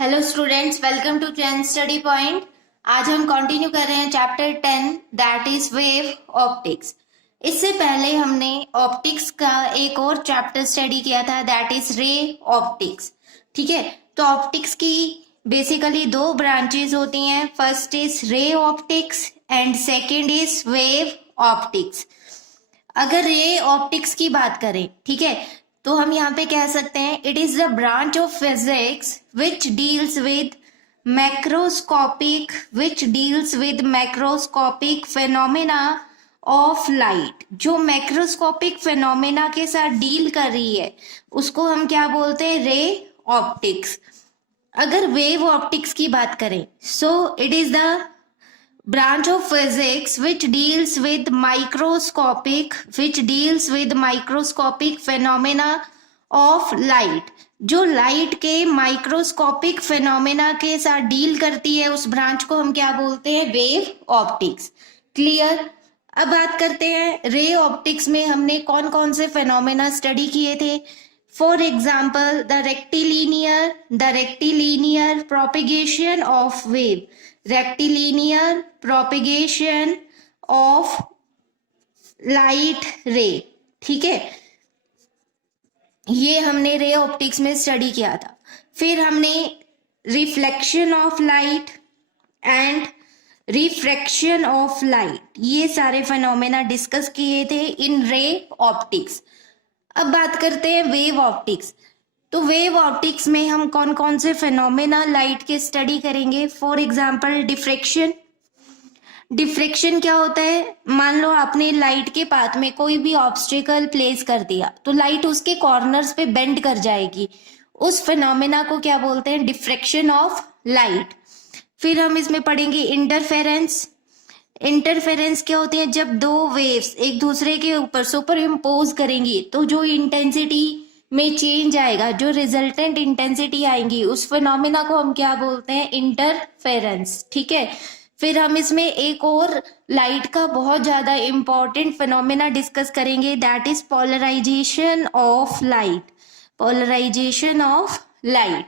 Hello students, welcome to 10 study point. आज हम continue कर रहे हैं chapter 10 that is wave optics. इससे पहले हमने ऑप्टिक्स का एक और चैप्टर स्टडी किया था दैट इज रे ऑप्टिक्स। ठीक है, तो ऑप्टिक्स की बेसिकली दो ब्रांचेस होती हैं, first is ray optics and second is wave optics. अगर रे ऑप्टिक्स की बात करें, ठीक है, तो हम यहाँ पे कह सकते हैं it is the branch of physics which deals with macroscopic phenomena of light. जो मैक्रोस्कोपिक फेनोमेना के साथ डील कर रही है उसको हम क्या बोलते हैं, रे ऑप्टिक्स। अगर वेव ऑप्टिक्स की बात करें, so it is the branch of physics which deals with microscopic phenomena of light। जो लाइट के माइक्रोस्कोपिक फेनोमेना के साथ डील करती है उस ब्रांच को हम क्या बोलते हैं, वेव ऑप्टिक्स। क्लियर। अब बात करते हैं रे ऑप्टिक्स में हमने कौन कौन से फेनोमेना स्टडी किए थे। For example the rectilinear propagation of wave, rectilinear propagation of light रे। ठीक है, ये हमने रे ऑप्टिक्स में स्टडी किया था। फिर हमने reflection of light and refraction of light, ये सारे फेनोमेना डिस्कस किए थे इन रे ऑप्टिक्स। अब बात करते हैं वेव ऑप्टिक्स। तो वेव ऑप्टिक्स में हम कौन कौन से फेनोमेना लाइट के स्टडी करेंगे। For example diffraction. डिफ्रैक्शन क्या होता है, मान लो आपने लाइट के पाथ में कोई भी ऑब्स्टिकल प्लेस कर दिया तो लाइट उसके कॉर्नर्स पे बेंड कर जाएगी, उस फेनोमेना को क्या बोलते हैं, डिफ्रैक्शन ऑफ लाइट। फिर हम इसमें पढ़ेंगे इंटरफेरेंस। इंटरफेरेंस क्या होती है, जब दो वेव्स एक दूसरे के ऊपर सुपर इम्पोज करेंगी तो जो इंटेंसिटी में चेंज आएगा, जो रिजल्टेंट इंटेंसिटी आएंगी, उस फिनोमिना को हम क्या बोलते हैं, इंटरफेरेंस। ठीक है, फिर हम इसमें एक और लाइट का बहुत ज्यादा इंपॉर्टेंट फिनोमिना डिस्कस करेंगे that is polarization of light. Polarization of light.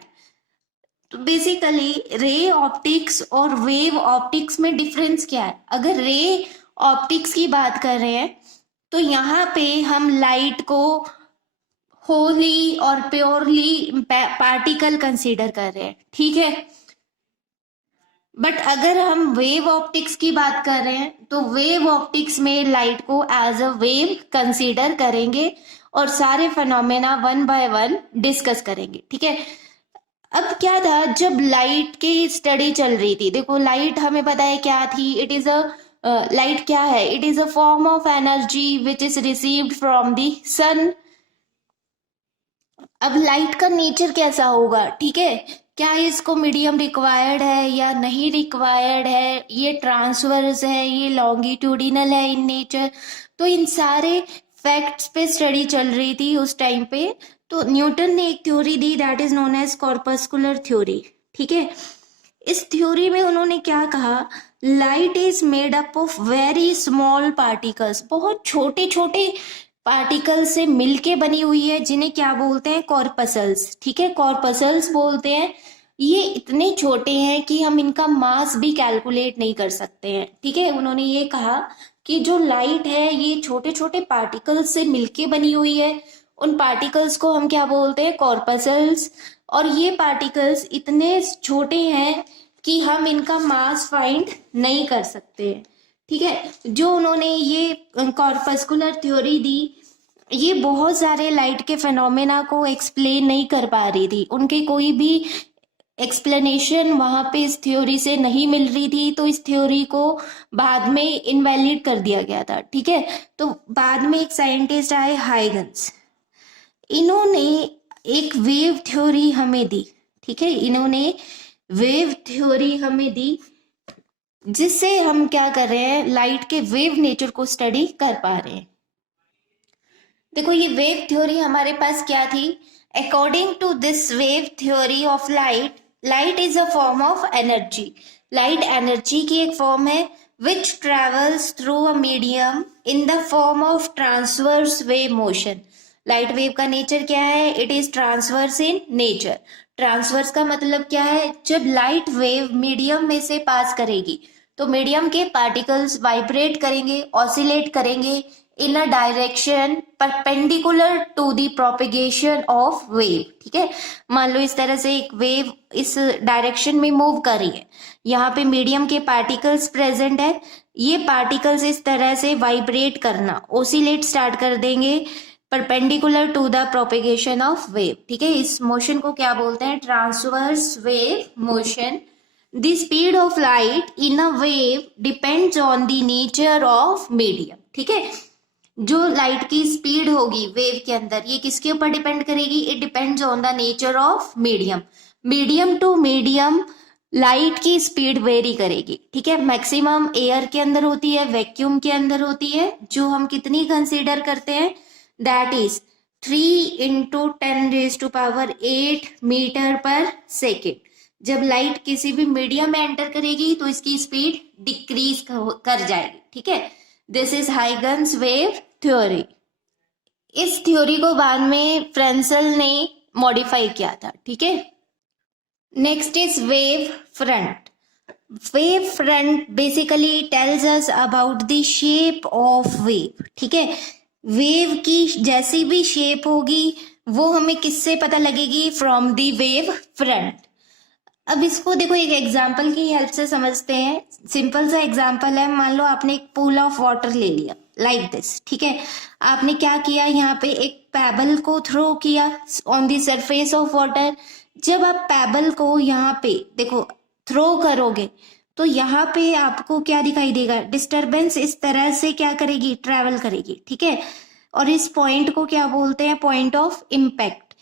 तो बेसिकली रे ऑप्टिक्स और वेव ऑप्टिक्स में डिफरेंस क्या है। अगर रे ऑप्टिक्स की बात कर रहे हैं तो यहाँ पे हम लाइट को होली और प्योरली पार्टिकल कंसीडर कर रहे हैं। ठीक है, बट अगर हम वेव ऑप्टिक्स की बात कर रहे हैं तो वेव ऑप्टिक्स में लाइट को एज अ वेव कंसीडर करेंगे और सारे phenomena one by one discuss करेंगे। ठीक है, अब क्या था, जब लाइट की स्टडी चल रही थी, देखो लाइट हमें पता है क्या थी, इट इज अ लाइट क्या है, it is a form of energy which is received from the sun. अब लाइट का नेचर कैसा होगा, ठीक है, क्या इसको मीडियम रिक्वायर्ड है या नहीं रिक्वायर्ड है, ये ट्रांसवर्स है, ये लॉन्गिट्यूडिनल है इन नेचर। तो इन सारे फैक्ट्स पे स्टडी चल रही थी उस टाइम पे। तो न्यूटन ने एक थ्योरी दी that is known as corpuscular theory. ठीक है, इस थ्योरी में उन्होंने क्या कहा, light is made up of very small particles, बहुत छोटे छोटे पार्टिकल से मिलके बनी हुई है, जिन्हें क्या बोलते हैं, कॉर्पसल्स। ठीक है, कॉर्पसल्स बोलते हैं। ये इतने छोटे हैं कि हम इनका मास भी कैलकुलेट नहीं कर सकते हैं। ठीक है, उन्होंने ये कहा कि जो लाइट है ये छोटे छोटे पार्टिकल्स से मिलके बनी हुई है, उन पार्टिकल्स को हम क्या बोलते हैं, कॉर्पसल्स। और ये पार्टिकल्स इतने छोटे हैं कि हम इनका मास फाइंड नहीं कर सकते। ठीक है, जो उन्होंने ये कॉर्पस्कुलर थ्योरी दी, ये बहुत सारे लाइट के फेनोमेना को एक्सप्लेन नहीं कर पा रही थी, उनके कोई भी एक्सप्लेनेशन वहां पे इस थ्योरी से नहीं मिल रही थी, तो इस थ्योरी को बाद में इनवैलिड कर दिया गया था। ठीक है, तो बाद में एक साइंटिस्ट आए हाइगन्स, इन्होंने एक वेव थ्योरी हमें दी। ठीक है, इन्होंने वेव थ्योरी हमें दी जिससे हम क्या कर रहे हैं, लाइट के वेव नेचर को स्टडी कर पा रहे हैं। देखो ये वेव थ्योरी हमारे पास क्या थी, according to this wave theory of light, light is a form of energy. Light energy की एक फॉर्म है which travels through a medium in the form of transverse wave motion. Light wave का nature क्या है, it is transverse in nature. Transverse का मतलब क्या है? जब लाइट वेव मीडियम में से पास करेगी तो मीडियम के पार्टिकल्स वाइब्रेट करेंगे, ऑसिलेट करेंगे in a direction perpendicular to the propagation of wave. ठीक है, मान लो इस तरह से एक वेव इस डायरेक्शन में मूव कर रही है, यहाँ पे मीडियम के पार्टिकल्स प्रेजेंट है, ये पार्टिकल्स इस तरह से वाइब्रेट करना, ओसिलेट स्टार्ट कर देंगे perpendicular to the propagation of wave. ठीक है, इस मोशन को क्या बोलते हैं? Transverse wave motion. The speed of light in a wave depends on the nature of medium. ठीक है, जो लाइट की स्पीड होगी वेव के अंदर, ये किसके ऊपर डिपेंड करेगी? It depends on the nature of medium. Medium to medium light की स्पीड वेरी करेगी। ठीक है, मैक्सिमम एयर के अंदर होती है, वैक्यूम के अंदर होती है, जो हम कितनी कंसीडर करते हैं? दैट इज 3 × 10⁸ मीटर पर सेकेंड। जब लाइट किसी भी मीडियम में एंटर करेगी तो इसकी स्पीड डिक्रीज कर जाएगी। ठीक है, this is Huygens wave theory. इस थ्योरी को बाद में फ्रेंसल ने मॉडिफाई किया था। ठीक है, next is wave front. Wave front basically tells us about the shape of wave. ठीक है, वेव की जैसी भी शेप होगी वो हमें किससे पता लगेगी? From the wave front. अब इसको देखो एक एग्जाम्पल की हेल्प से समझते हैं। सिंपल सा एग्जाम्पल है, मान लो आपने एक पूल ऑफ वाटर ले लिया लाइक दिस। ठीक है, आपने क्या किया? यहाँ पे एक पेबल को थ्रो किया on the surface of water. जब आप पेबल को यहाँ पे देखो थ्रो करोगे तो यहाँ पे आपको क्या दिखाई देगा? डिस्टरबेंस इस तरह से क्या करेगी? ट्रेवल करेगी। ठीक है, और इस पॉइंट को क्या बोलते हैं? Point of impact.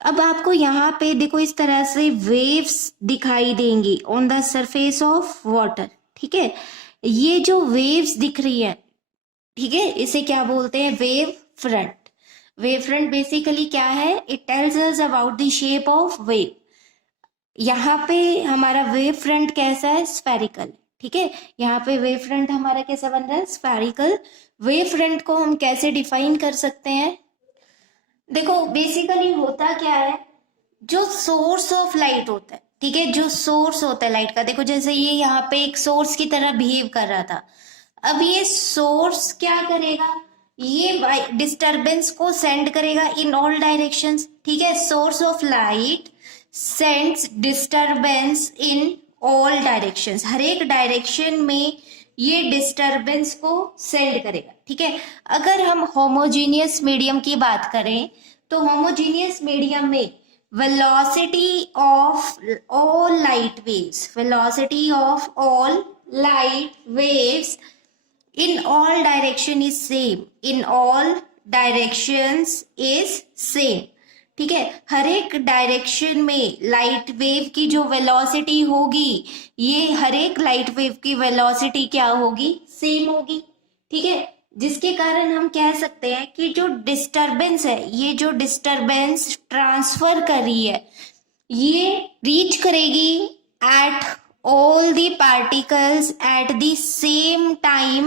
अब आपको यहाँ पे देखो इस तरह से वेव्स दिखाई देंगी on the surface of water. ठीक है, ये जो वेव्स दिख रही है, ठीक है, इसे क्या बोलते हैं? Wave front. Wave front basically क्या है? It tells us about the shape of wave. यहाँ पे हमारा वेव फ्रंट कैसा है? स्फेरिकल। ठीक है, यहाँ पे वेव फ्रंट हमारा कैसा बन रहा है? स्फेरिकल। वेव फ्रंट को हम कैसे डिफाइन कर सकते हैं? देखो बेसिकली होता क्या है, जो सोर्स ऑफ लाइट होता है, ठीक है, जो सोर्स होता है लाइट का, देखो जैसे ये यहाँ पे एक सोर्स की तरह बिहेव कर रहा था। अब ये सोर्स क्या करेगा? ये डिस्टरबेंस को सेंड करेगा इन ऑल डायरेक्शंस। ठीक है, source of light sends disturbance in all directions, हर एक डायरेक्शन में ये डिस्टरबेंस को सेंड करेगा। ठीक है, अगर हम होमोजीनियस मीडियम की बात करें तो होमोजीनियस मीडियम में velocity of all light waves, velocity of all light waves in all direction is same, in all directions is same। ठीक है, हर एक डायरेक्शन में लाइट वेव की जो वेलोसिटी होगी, ये हर एक लाइट वेव की वेलोसिटी क्या होगी? सेम होगी। ठीक है, जिसके कारण हम कह सकते हैं कि जो डिस्टरबेंस है, ये जो डिस्टरबेंस ट्रांसफर कर रही है, ये रीच करेगी eight all the particles at the same time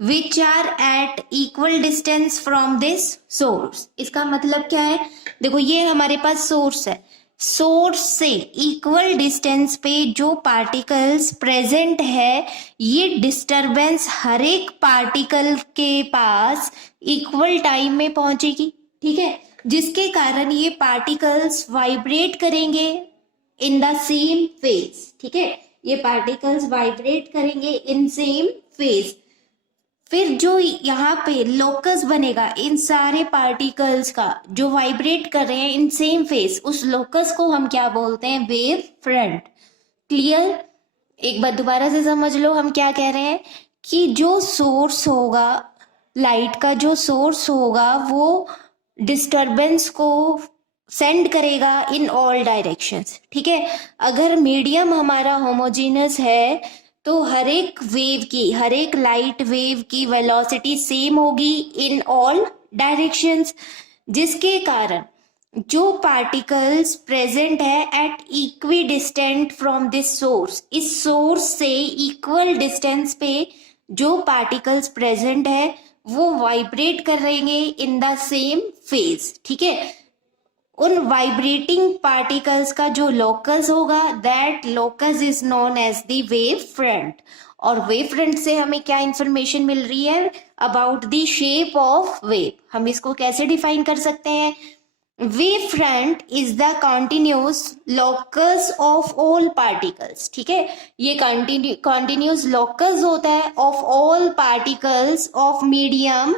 which are at equal distance from this source। इसका मतलब क्या है? देखो ये हमारे पास सोर्स है, सोर्स से इक्वल डिस्टेंस पे जो पार्टिकल्स प्रेजेंट है, ये डिस्टरबेंस हर एक पार्टिकल के पास इक्वल टाइम में पहुंचेगी। ठीक है, जिसके कारण ये पार्टिकल्स वाइब्रेट करेंगे इन द सेम फेज। ठीक है, ये पार्टिकल्स वाइब्रेट करेंगे इन सेम फेज। फिर जो यहाँ पे लोकस बनेगा इन सारे पार्टिकल्स का जो वाइब्रेट कर रहे हैं इन सेम फेज, उस लोकस को हम क्या बोलते हैं? Wave front. क्लियर? एक बार दोबारा से समझ लो हम क्या कह रहे हैं कि जो सोर्स होगा लाइट का, जो सोर्स होगा वो डिस्टरबेंस को सेंड करेगा इन ऑल डायरेक्शंस। ठीक है, अगर मीडियम हमारा होमोजीनस है तो हर एक वेव की, हर एक लाइट वेव की वेलोसिटी सेम होगी इन ऑल डायरेक्शंस, जिसके कारण जो पार्टिकल्स प्रेजेंट है at equidistant from this source, इस सोर्स से इक्वल डिस्टेंस पे जो पार्टिकल्स प्रेजेंट है वो वाइब्रेट कर रहेंगे इन द सेम फेज। ठीक है, उन वाइब्रेटिंग पार्टिकल्स का जो लोकस होगा, that locus is known as the wave front. और वेव फ्रंट से हमें क्या इंफॉर्मेशन मिल रही है? About the shape of wave. हम इसको कैसे डिफाइन कर सकते हैं? Wave front is the continuous locus of all particles. ठीक है, ये कॉन्टिन्यूस लोकस होता है of all particles of medium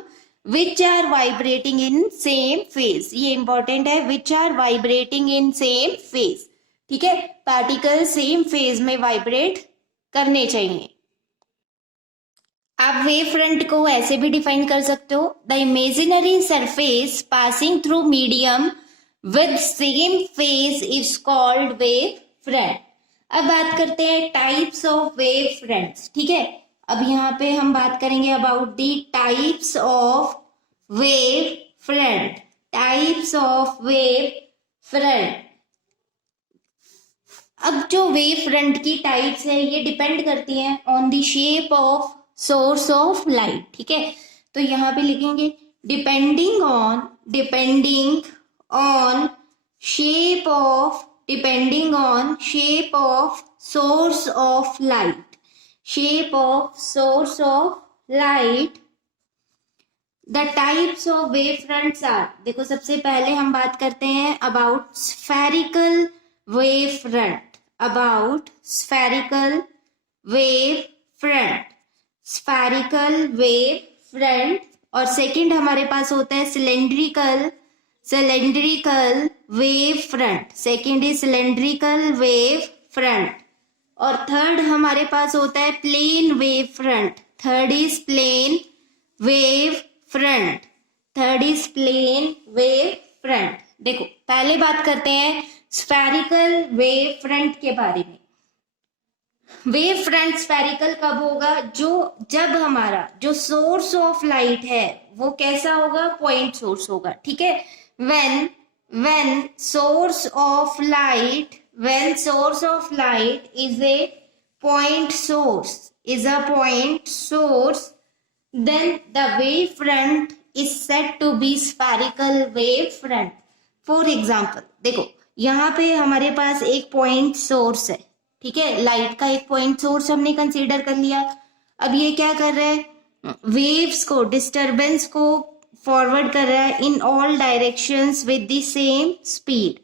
which are vibrating in same phase. ये इंपॉर्टेंट है, which are vibrating in same phase. ठीक है, पार्टिकल सेम फेज में वाइब्रेट करने चाहिए। आप वेव फ्रंट को ऐसे भी डिफाइन कर सकते हो, the imaginary surface passing through medium with same phase is called wave front. अब बात करते हैं टाइप्स ऑफ वेव फ्रंट्स। ठीक है, अब यहाँ पे हम बात करेंगे about the types of wave front. Types of wave front. अब जो वेव फ्रंट की टाइप्स है ये डिपेंड करती हैं on the shape of source of light. ठीक है, तो यहाँ पे लिखेंगे depending on shape of source of light. Shape of source of light. The types of wave fronts are, देखो सबसे पहले हम बात करते हैं about spherical wave front. About spherical wave front. Spherical wave front. और सेकंड हमारे पास होता है cylindrical wave front. Second is cylindrical wave front. और थर्ड हमारे पास होता है plane wave front. Third is plane wave front. Third is plane wave front. देखो पहले बात करते हैं स्फेरिकल वेव फ्रंट के बारे में। वेव फ्रंट स्फेरिकल कब होगा? जब हमारा जो सोर्स ऑफ लाइट है वो कैसा होगा? पॉइंट सोर्स होगा। ठीक है, when source of light is a point source, then the wave front is said to be spherical wave front. For example, देखो यहाँ पे हमारे पास एक पॉइंट सोर्स है। ठीक है, लाइट का एक पॉइंट सोर्स हमने कंसीडर कर लिया। अब ये क्या कर रहा है? वेव्स को, डिस्टरबेंस को फॉरवर्ड कर रहा है इन all directions with the same speed.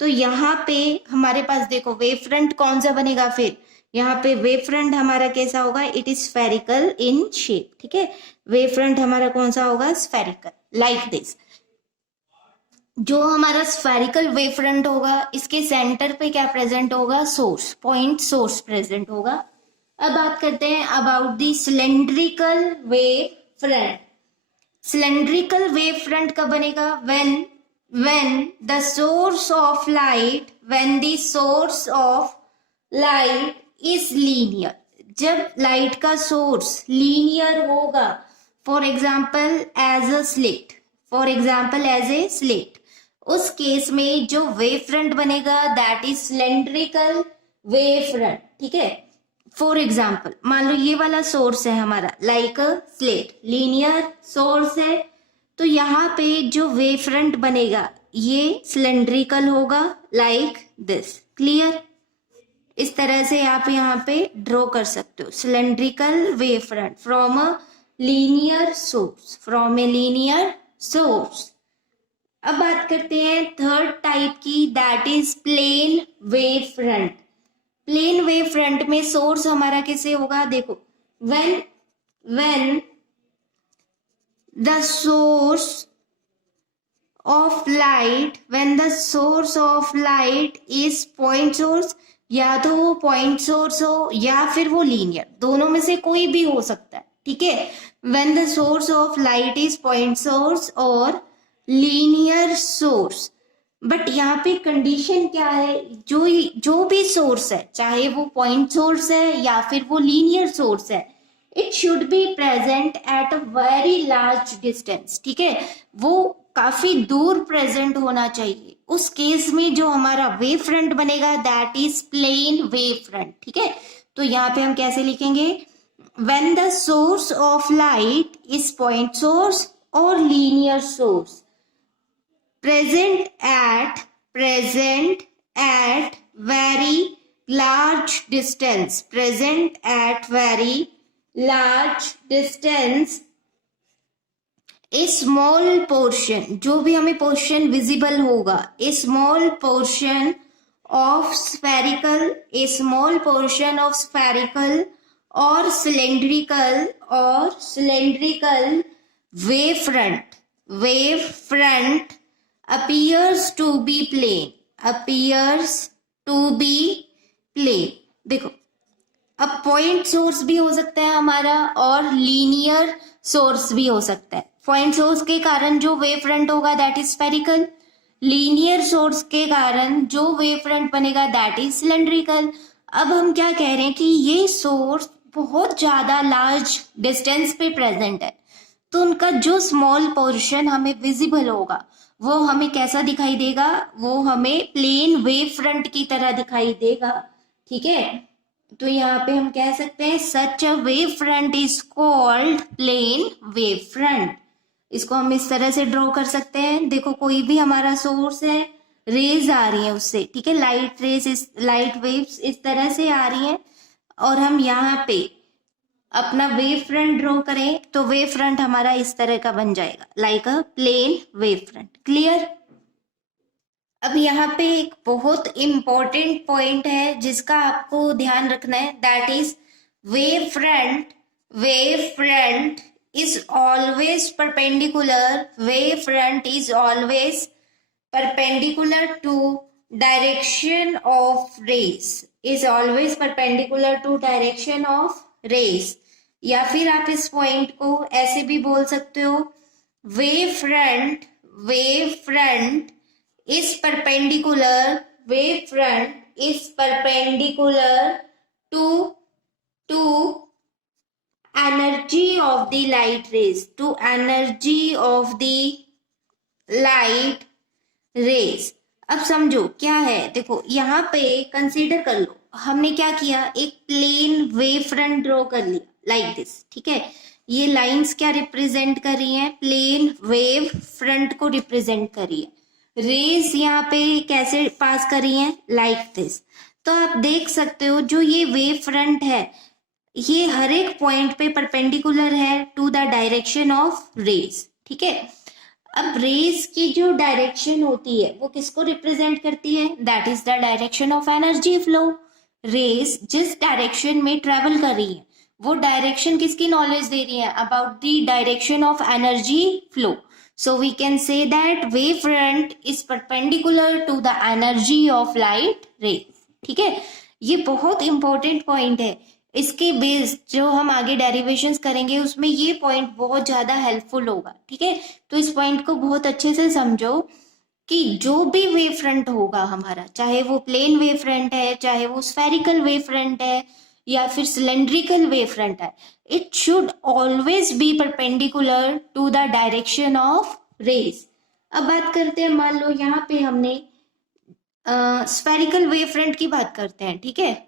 तो यहाँ पे हमारे पास देखो वेव फ्रंट कौन सा बनेगा? फिर यहाँ पे वेव फ्रंट हमारा कैसा होगा? It is spherical in shape. ठीक है, वेव फ्रंट हमारा कौन सा होगा? Spherical, like this. जो हमारा स्फेरिकल वेव फ्रंट होगा इसके सेंटर पे क्या प्रेजेंट होगा? सोर्स, पॉइंट सोर्स प्रेजेंट होगा। अब बात करते हैं about the cylindrical wave front. Cylindrical wave front कब बनेगा? when the source of light is linear। जब लाइट का सोर्स लीनियर होगा। For example as a slate, उस केस में जो वेव फ्रंट बनेगा that is cylindrical wave front. ठीक है, फॉर एग्जाम्पल मान लो ये वाला सोर्स है हमारा, like a slate, linear source है। तो यहाँ पे जो वेव फ्रंट बनेगा ये सिलेंड्रिकल होगा, लाइक दिस। क्लियर? इस तरह से आप यहाँ पे ड्रॉ कर सकते हो cylindrical wave front from a linear source. अब बात करते हैं थर्ड टाइप की, that is plane wave front. Plane wave front में सोर्स हमारा कैसे होगा? देखो when the source of light is point source, या तो वो पॉइंट सोर्स हो या फिर वो लीनियर, दोनों में से कोई भी हो सकता है। ठीक है, when the source of light is point source और लीनियर सोर्स। बट यहाँ पे कंडीशन क्या है? जो भी सोर्स है, चाहे वो पॉइंट सोर्स है या फिर वो लीनियर सोर्स है, it should be present at a very large distance. ठीक है, वो काफी दूर प्रेजेंट होना चाहिए। उस केस में जो हमारा वेव फ्रंट बनेगा that is plane wave front. ठीक है, तो यहाँ पे हम कैसे लिखेंगे? when the source of light is point source or linear source, present at very large distance, present at very large distance, a small portion, जो भी हमें पोर्शन विजिबल होगा, a small portion of spherical, a small portion of spherical or cylindrical wavefront appears to be plane, देखो अब point source भी हो सकता है हमारा और लीनियर सोर्स भी हो सकता है। पॉइंट सोर्स के कारण जो वेव फ्रंट होगा that is spherical, linear source के कारण जो वेव फ्रंट बनेगा दैट इज सिलेंड्रिकल। अब हम क्या कह रहे हैं कि ये सोर्स बहुत ज्यादा लार्ज डिस्टेंस पे प्रेजेंट है, तो उनका जो स्मॉल पोर्शन हमें विजिबल होगा वो हमें कैसा दिखाई देगा, वो हमें प्लेन वेव फ्रंट की तरह दिखाई देगा। ठीक है, तो यहाँ पे हम कह सकते हैं such a wave front is called plane wave front. इसको हम इस तरह से ड्रॉ कर सकते हैं। देखो कोई भी हमारा सोर्स है, रेज आ रही है उससे, ठीक है, लाइट रेज, लाइट वेव्स इस तरह से आ रही हैं, और हम यहाँ पे अपना वेव फ्रंट ड्रॉ करें तो वेव फ्रंट हमारा इस तरह का बन जाएगा, like a plane wave front. Clear? अब यहाँ पे एक बहुत इंपॉर्टेंट पॉइंट है जिसका आपको ध्यान रखना है, that is wave front is always perpendicular, wave front is always perpendicular to direction of rays, is always perpendicular to direction of rays. या फिर आप इस पॉइंट को ऐसे भी बोल सकते हो, wave front is perpendicular to energy of the light rays, अब समझो क्या है, देखो यहाँ पे कंसीडर कर लो, हमने क्या किया, एक प्लेन वेव फ्रंट ड्रॉ कर लिया लाइक दिस। ठीक है, ये लाइंस क्या रिप्रेजेंट कर रही हैं, प्लेन वेव फ्रंट को रिप्रेजेंट कर रही है। रेज यहाँ पे कैसे पास कर रही हैं, लाइक दिस। तो आप देख सकते हो जो ये वेव फ्रंट है ये हर एक पॉइंट पे परपेंडिकुलर है to the direction of rays. ठीक है, अब रेज की जो डायरेक्शन होती है वो किसको रिप्रेजेंट करती है, that is the direction of energy flow. Rays जिस डायरेक्शन में ट्रेवल कर रही है वो डायरेक्शन किसकी नॉलेज दे रही है, about the direction of energy flow. So we can say that wave front is perpendicular to the energy of light rays। ठीक है, ये बहुत इंपॉर्टेंट पॉइंट है, इसके बेस जो हम आगे डेरिवेशंस करेंगे उसमें ये पॉइंट बहुत ज्यादा हेल्पफुल होगा। ठीक है, तो इस पॉइंट को बहुत अच्छे से समझो कि जो भी वेव फ्रंट होगा हमारा, चाहे वो प्लेन वेव फ्रंट है, चाहे वो स्फेरिकल वेव फ्रंट है या फिर सिलेंड्रिकल वेव फ्रंट है, it should always be perpendicular to the direction of rays। अब बात करते हैं, मान लो यहाँ पे हमने स्फेरिकल वेव फ्रंट की बात करते हैं। ठीक है,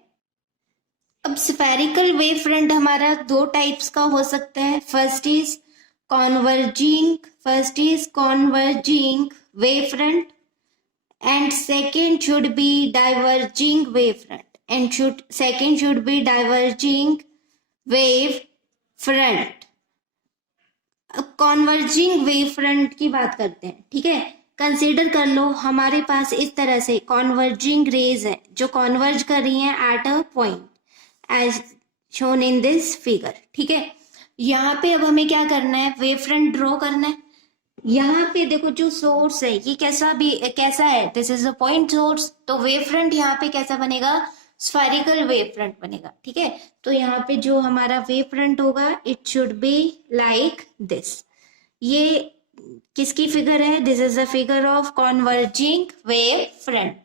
अब स्फेरिकल वेव फ्रंट हमारा दो टाइप्स का हो सकता है, first is converging wave front end second should be diverging wave front, second should be diverging wave front। अब कॉन्वर्जिंग वेव फ्रंट की बात करते हैं। ठीक है, कंसीडर कर लो हमारे पास इस तरह से कॉन्वर्जिंग रेज है जो कॉन्वर्ज कर रही हैं at a point as shown in this figure. ठीक है, यहाँ पे अब हमें क्या करना है, वेव फ्रंट ड्रॉ करना है। यहाँ पे देखो जो सोर्स है ये कैसा है, this is a point source, तो वेव फ्रंट यहाँ पे कैसा बनेगा, स्फेरिकल वेव फ्रंट बनेगा। ठीक है, तो यहाँ पे जो हमारा वेव फ्रंट होगा it should be like this. ये किसकी फिगर है, this is the figure of converging wave front.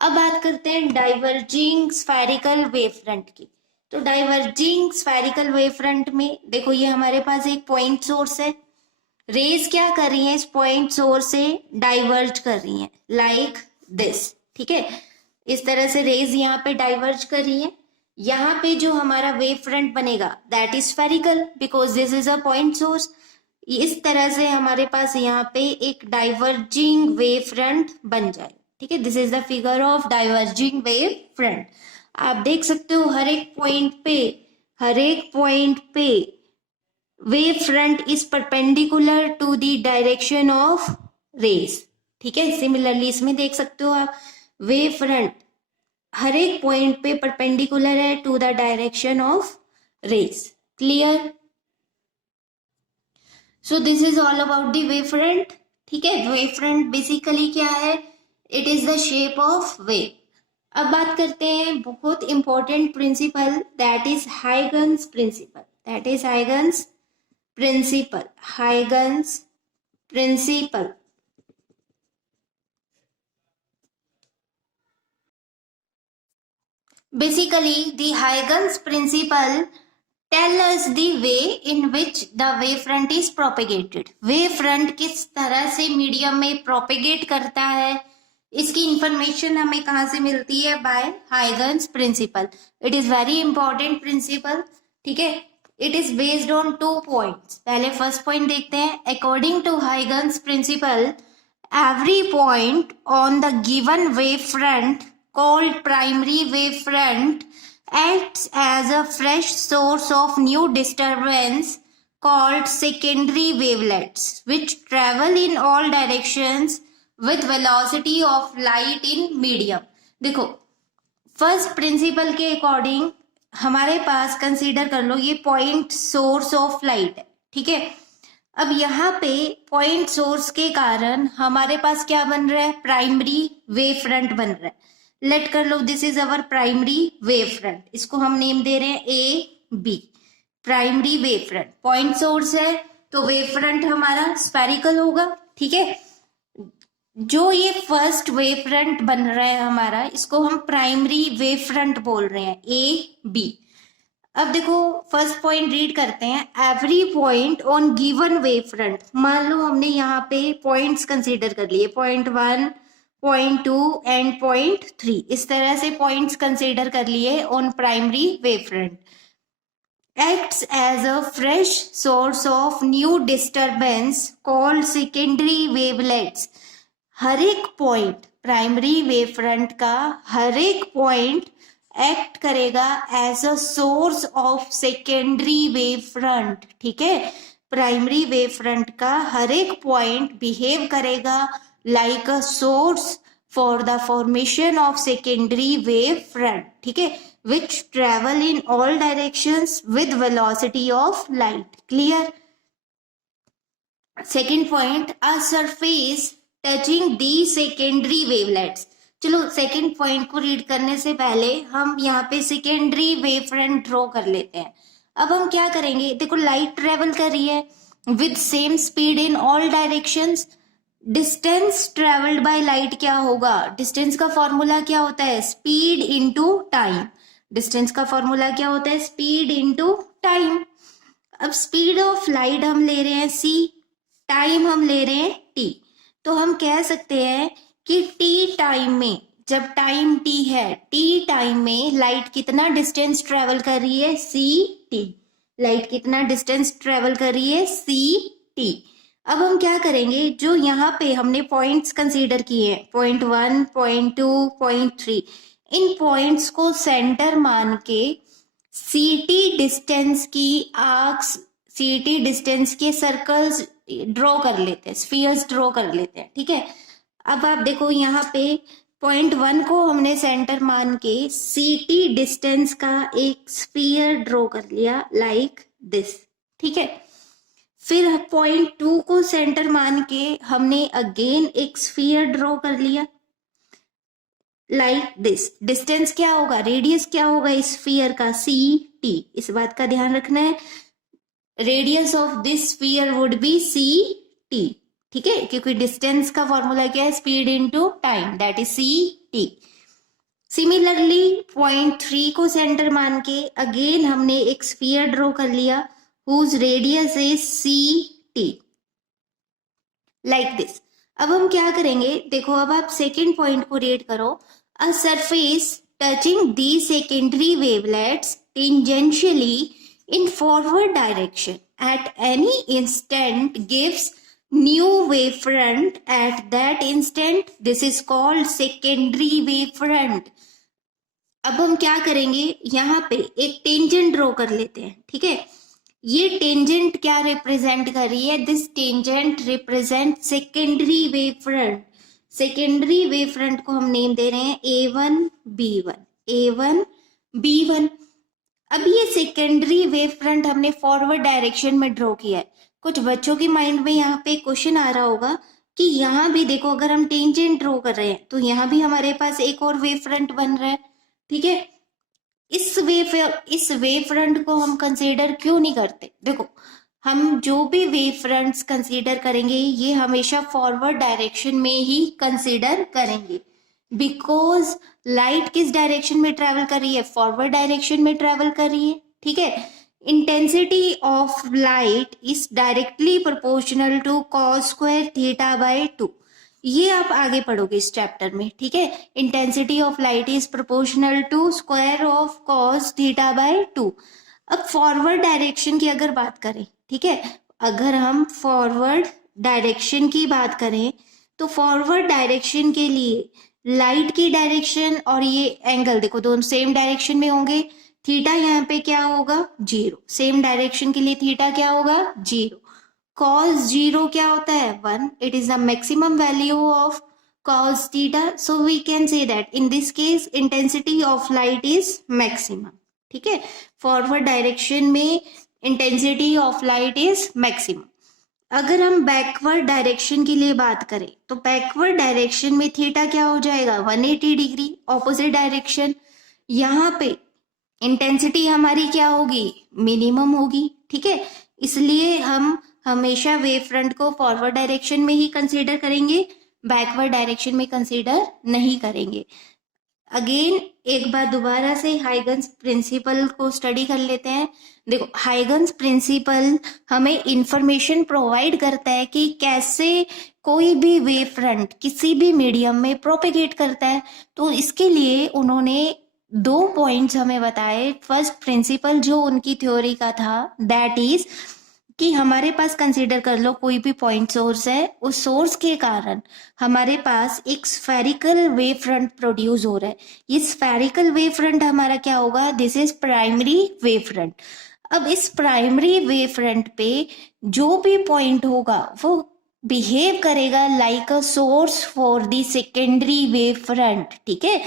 अब बात करते हैं डाइवर्जिंग स्फेरिकल वेव फ्रंट की। तो डाइवर्जिंग स्फेरिकल वेव फ्रंट में देखो ये हमारे पास एक पॉइंट सोर्स है, रेज क्या कर रही है, इस पॉइंट सोर्स से डाइवर्ज कर रही है लाइक दिस। ठीक है, इस तरह से रेज यहाँ पे डाइवर्ज कर रही है। यहाँ पे जो हमारा वेव फ्रंट बनेगा that is spherical because this is a point source. इस तरह से हमारे पास यहाँ पे एक डाइवर्जिंग वेव फ्रंट बन जाए। ठीक है, this is the figure of diverging wave front. आप देख सकते हो हर एक पॉइंट पे wave front is perpendicular to the direction of rays. ठीक है, सिमिलरली इसमें देख सकते हो आप वेव फ्रंट हर एक पॉइंट पे परपेंडिकुलर है to the direction of rays. Clear? So this is all about the wave front. ठीक है, वेव फ्रंट बेसिकली क्या है? It is the shape of wave. अब बात करते हैं बहुत important principle, that is Huygens principle. Huygens principle. Basically, the Huygens principle tell us the way in which the wavefront is propagated. Wavefront किस तरह से मीडियम में प्रोपेगेट करता है, इसकी इंफॉर्मेशन हमें कहाँ से मिलती है? By Huygens principle. It is very important principle. ठीक है, it is based on 2 points. पहले फर्स्ट पॉइंट देखते हैं। According to Huygens principle, every point on the given wavefront called primary wavefront acts as a fresh source of new disturbance called secondary wavelets, which travel in all directions with velocity of light in medium. देखो, first principle के according हमारे पास consider कर लो ये point source of light है। ठीक है, अब यहाँ पे पॉइंट सोर्स के कारण हमारे पास क्या बन रहा है? प्राइमरी वेव फ्रंट बन रहा है। लेट कर लो this is our primary wave front, इसको हम नेम दे रहे हैं A B. Primary wave front, point source है तो वेव फ्रंट हमारा स्फेरिकल होगा। ठीक है, जो ये फर्स्ट वेव फ्रंट बन रहा है हमारा, इसको हम प्राइमरी वेव फ्रंट बोल रहे हैं, ए बी। अब देखो फर्स्ट पॉइंट रीड करते हैं। Every point on given wave front, मान लो हमने यहाँ पे पॉइंट्स कंसीडर कर लिए, पॉइंट 1, पॉइंट 2 एंड पॉइंट 3, इस तरह से पॉइंट्स कंसीडर कर लिए on primary wave front. acts as a fresh source of new disturbance called secondary wavelets। हर एक पॉइंट, प्राइमरी वेव फ्रंट का हर एक पॉइंट एक्ट करेगा as a source of secondary wave front. ठीक है, प्राइमरी वेव फ्रंट का हर एक पॉइंट बिहेव करेगा like a source for the formation of secondary wave front. ठीक है, which travel in all directions with velocity of light। Clear? Second point, a surface touching the secondary wavelets। चलो second point को read करने से पहले हम यहाँ पे सेकेंडरी वेव फ्रंट ड्रॉ कर लेते हैं। अब हम क्या करेंगे? देखो लाइट ट्रेवल कर रही है with same speed in all directions. Distance travelled by light क्या होगा? डिस्टेंस का फॉर्मूला क्या होता है? Speed into time. डिस्टेंस का फॉर्मूला क्या होता है? Speed into time. अब स्पीड ऑफ लाइट हम ले रहे हैं c, टाइम हम ले रहे हैं t। तो हम कह सकते हैं कि t टाइम में, जब टाइम t है, t टाइम में लाइट कितना डिस्टेंस ट्रेवल कर रही है? ct। लाइट कितना डिस्टेंस ट्रेवल कर रही है? ct। अब हम क्या करेंगे? जो यहाँ पे हमने पॉइंट्स कंसीडर किए हैं, पॉइंट 1, पॉइंट 2, पॉइंट 3, इन पॉइंट्स को सेंटर मान के ct डिस्टेंस की आर्क्स, ct डिस्टेंस के सर्कल्स ड्रॉ कर लेते हैं, स्फीयर्स ड्रॉ कर लेते हैं। ठीक है, अब आप देखो यहाँ पे पॉइंट 1 को हमने सेंटर मान के ct डिस्टेंस का एक स्फीयर ड्रॉ कर लिया लाइक दिस। ठीक है, फिर पॉइंट 2 को सेंटर मान के हमने अगेन एक स्फीयर ड्रॉ कर लिया लाइक दिस। डिस्टेंस क्या होगा? रेडियस क्या होगा इस स्फीयर का? ct। इस बात का ध्यान रखना है, radius of this sphere would be ct। ठीक है, क्योंकि डिस्टेंस का फॉर्मूला क्या है? Speed into time, that is ct। Similarly point 3 को सेंटर मान के अगेन हमने एक स्फीयर ड्रॉ कर लिया whose radius is ct like this। अब हम क्या करेंगे? देखो अब आप सेकेंड पॉइंट को रीड करो। A surface touching the secondary wavelets tangentially in forward direction. at any instant gives new wavefront at that instant. This is called secondary wavefront. अब हम क्या करेंगे, यहाँ पे एक टेंजेंट ड्रॉ कर लेते हैं, ठीक है। ये टेंजेंट क्या रिप्रेजेंट कर रही है, this tangent represent secondary wave front. Secondary wave front को हम नेम दे रहे हैं A1 B1, A1 B1। अब ये सेकेंडरी वेव फ्रंट हमने फॉरवर्ड डायरेक्शन में ड्रॉ किया है। कुछ बच्चों के माइंड में यहाँ पे क्वेश्चन आ रहा होगा कि यहाँ भी देखो, अगर हम टेंजेंट ड्रॉ कर रहे हैं तो यहाँ भी हमारे पास एक और वेव फ्रंट बन रहा है, ठीक है। इस वेव फ्रंट को हम कंसीडर क्यों नहीं करते, देखो हम जो भी वेव फ्रंट्स कंसीडर करेंगे ये हमेशा फॉरवर्ड डायरेक्शन में ही कंसीडर करेंगे, बिकॉज लाइट किस डायरेक्शन में ट्रेवल कर रही है, फॉरवर्ड डायरेक्शन में ट्रेवल कर रही है, ठीक है। Intensity of light is directly proportional to cos square theta by 2। ये आप आगे पढ़ोगे इस चैप्टर में, ठीक है। Intensity of light is proportional to square of cos theta by 2। अब फॉरवर्ड डायरेक्शन की अगर बात करें, ठीक है, अगर हम फॉरवर्ड डायरेक्शन की बात करें तो फॉरवर्ड डायरेक्शन के लिए लाइट की डायरेक्शन और ये एंगल देखो दोनों सेम डायरेक्शन में होंगे। थीटा यहाँ पे क्या होगा, 0। सेम डायरेक्शन के लिए थीटा क्या होगा, 0। cos 0 क्या होता है, 1। It is the maximum value of cos theta, so we can say that in this case intensity of light is maximum, ठीक है। फॉरवर्ड डायरेक्शन में intensity of light is maximum. अगर हम बैकवर्ड डायरेक्शन की लिए बात करें तो बैकवर्ड डायरेक्शन में थीटा क्या हो जाएगा, 180 डिग्री, ऑपोजिट डायरेक्शन। यहाँ पे इंटेंसिटी हमारी क्या होगी, मिनिमम होगी, ठीक है। इसलिए हम हमेशा वेव फ्रंट को फॉरवर्ड डायरेक्शन में ही कंसीडर करेंगे, बैकवर्ड डायरेक्शन में कंसीडर नहीं करेंगे। अगेन एक बार दोबारा से हाइगन्स प्रिंसिपल को स्टडी कर लेते हैं। देखो हाइगन्स प्रिंसिपल हमें इंफॉर्मेशन प्रोवाइड करता है कि कैसे कोई भी वेव फ्रंट किसी भी मीडियम में प्रोपेगेट करता है। तो इसके लिए उन्होंने 2 पॉइंट्स हमें बताए। फर्स्ट प्रिंसिपल जो उनकी थ्योरी का था दैट इज कि हमारे पास कंसीडर कर लो कोई भी पॉइंट सोर्स है, उस सोर्स के कारण हमारे पास एक स्फेरिकल वेव फ्रंट प्रोड्यूस हो रहा है। ये स्फेरिकल वेव फ्रंट हमारा क्या होगा, this is primary wave front. अब इस प्राइमरी वेव फ्रंट पे जो भी पॉइंट होगा वो बिहेव करेगा like a source for the secondary wave front, ठीक है।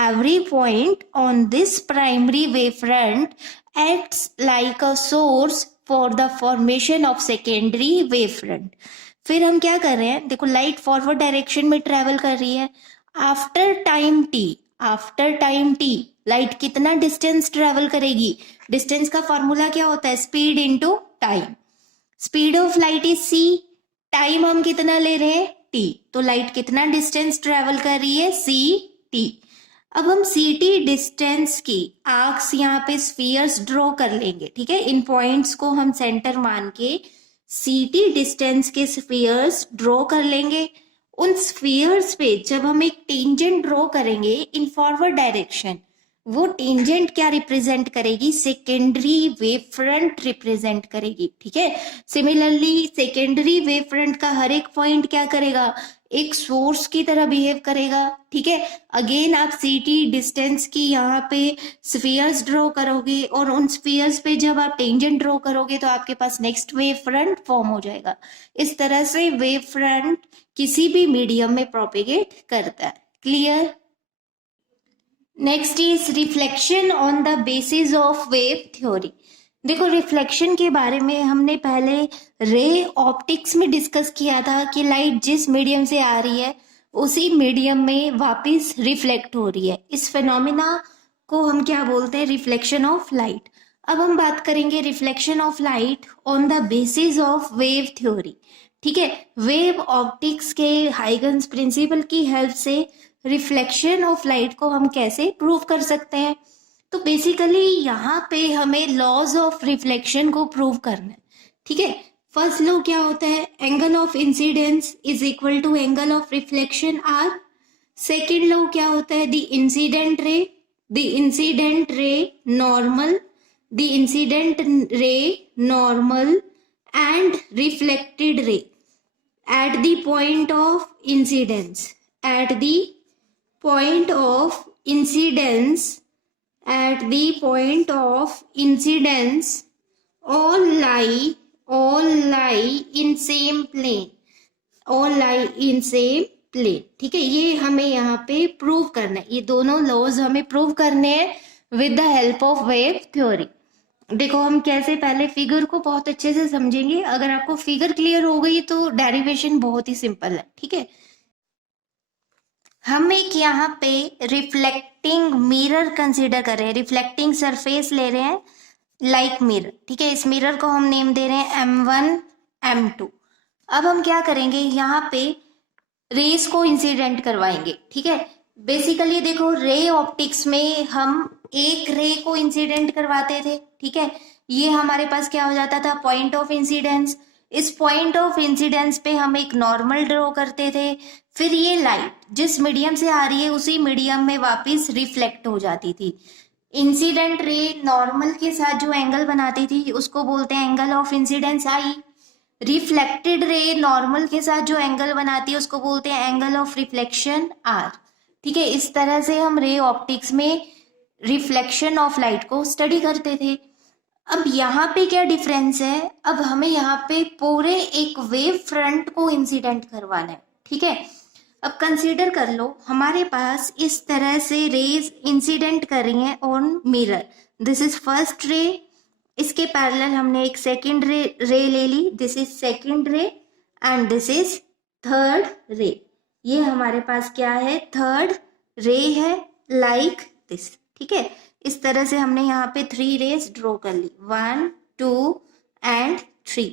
Every point on this primary wave front acts like a source for the formation of secondary wave front. फिर हम क्या कर रहे हैं, देखो लाइट फॉरवर्ड डायरेक्शन में ट्रेवल कर रही है। आफ्टर टाइम टी लाइट कितना डिस्टेंस ट्रेवल करेगी, डिस्टेंस का फॉर्मूला क्या होता है, speed into time. Speed of light is c, time हम कितना ले रहे हैं, t। तो लाइट कितना डिस्टेंस ट्रेवल कर रही है, ct। अब हम ct डिस्टेंस की आर्क्स यहाँ पे स्फीयर्स ड्रॉ कर लेंगे, ठीक है। इन पॉइंट्स को हम सेंटर मान के ct डिस्टेंस के स्फीयर्स ड्रॉ कर लेंगे। उन स्फीयर्स पे जब हम एक टेंजेंट ड्रॉ करेंगे इन फॉरवर्ड डायरेक्शन, वो टेंजेंट क्या रिप्रेजेंट करेगी, सेकेंडरी वेव फ्रंट रिप्रेजेंट करेगी, ठीक है। सिमिलरली सेकेंडरी वेव फ्रंट का हर एक पॉइंट क्या करेगा, एक सोर्स की तरह बिहेव करेगा, ठीक है। अगेन आप ct डिस्टेंस की यहाँ पे स्फीयर्स ड्रॉ करोगे और उन स्फीयर्स पे जब आप टेंजेंट ड्रॉ करोगे तो आपके पास नेक्स्ट वेव फ्रंट फॉर्म हो जाएगा। इस तरह से वेव फ्रंट किसी भी मीडियम में प्रोपेगेट करता है। Clear. Next is reflection on the basis of wave theory. देखो रिफ्लेक्शन के बारे में हमने पहले रे ऑप्टिक्स में डिस्कस किया था कि लाइट जिस मीडियम से आ रही है उसी मीडियम में वापस रिफ्लेक्ट हो रही है। इस फिनोमिना को हम क्या बोलते हैं, रिफ्लेक्शन ऑफ लाइट। अब हम बात करेंगे reflection of light on the basis of wave theory, ठीक है। वेव ऑप्टिक्स के हाइगन्स प्रिंसिपल की हेल्प से रिफ्लेक्शन ऑफ लाइट को हम कैसे प्रूव कर सकते हैं। तो बेसिकली यहाँ पे हमें लॉज ऑफ रिफ्लेक्शन को प्रूव करना है, ठीक है। फर्स्ट लॉ क्या होता है, angle of incidence is equal to angle of reflection r. Second law क्या होता है, the incident ray normal and reflected ray at the point of incidence. At the point of incidence, at the point of incidence, all lie in same plane. All lie in same plane. ठीक है, ये हमें यहाँ पे prove करना है. ये दोनों लॉज हमें प्रूव करने हैं with the help of wave theory. देखो हम कैसे पहले फिगर को बहुत अच्छे से समझेंगे. अगर आपको फिगर क्लियर हो गई तो डेरिवेशन बहुत ही सिंपल है. ठीक है, हम एक यहाँ पे रिफ्लेक्टिंग मिरर कंसीडर कर रहे हैं. रिफ्लेक्टिंग सरफेस ले रहे हैं लाइक मिरर. ठीक है, इस मिरर को हम नेम दे रहे हैं M1 M2. अब हम क्या करेंगे, यहाँ पे रेस को इंसिडेंट करवाएंगे. ठीक है, बेसिकली देखो रे ऑप्टिक्स में हम एक रे को इंसिडेंट करवाते थे. ठीक है, ये हमारे पास क्या हो जाता था, पॉइंट ऑफ इंसिडेंस. इस पॉइंट ऑफ इंसिडेंस पे हम एक नॉर्मल ड्रॉ करते थे. फिर ये लाइट जिस मीडियम से आ रही है उसी मीडियम में वापस रिफ्लेक्ट हो जाती थी. इंसिडेंट रे नॉर्मल के साथ जो एंगल बनाती थी उसको बोलते हैं angle of incidence I. Reflected ray normal के साथ जो एंगल बनाती है उसको बोलते हैं एंगल ऑफ रिफ्लेक्शन आर. ठीक है, इस तरह से हम रे ऑप्टिक्स में रिफ्लेक्शन ऑफ लाइट को स्टडी करते थे. अब यहाँ पे क्या डिफरेंस है, अब हमें यहाँ पे पूरे एक वेव फ्रंट को इंसिडेंट करवाना है. ठीक है, अब कंसीडर कर लो हमारे पास इस तरह से रेज इंसिडेंट कर रही हैं on mirror. This is first ray, इसके पैरेलल हमने एक सेकंड रे ले ली. दिस इज सेकंड रे एंड दिस इज थर्ड रे. ये हमारे पास क्या है, थर्ड रे है लाइक दिस. ठीक है, इस तरह से हमने यहाँ पे 3 रेज ड्रॉ कर ली, 1 2 एंड 3.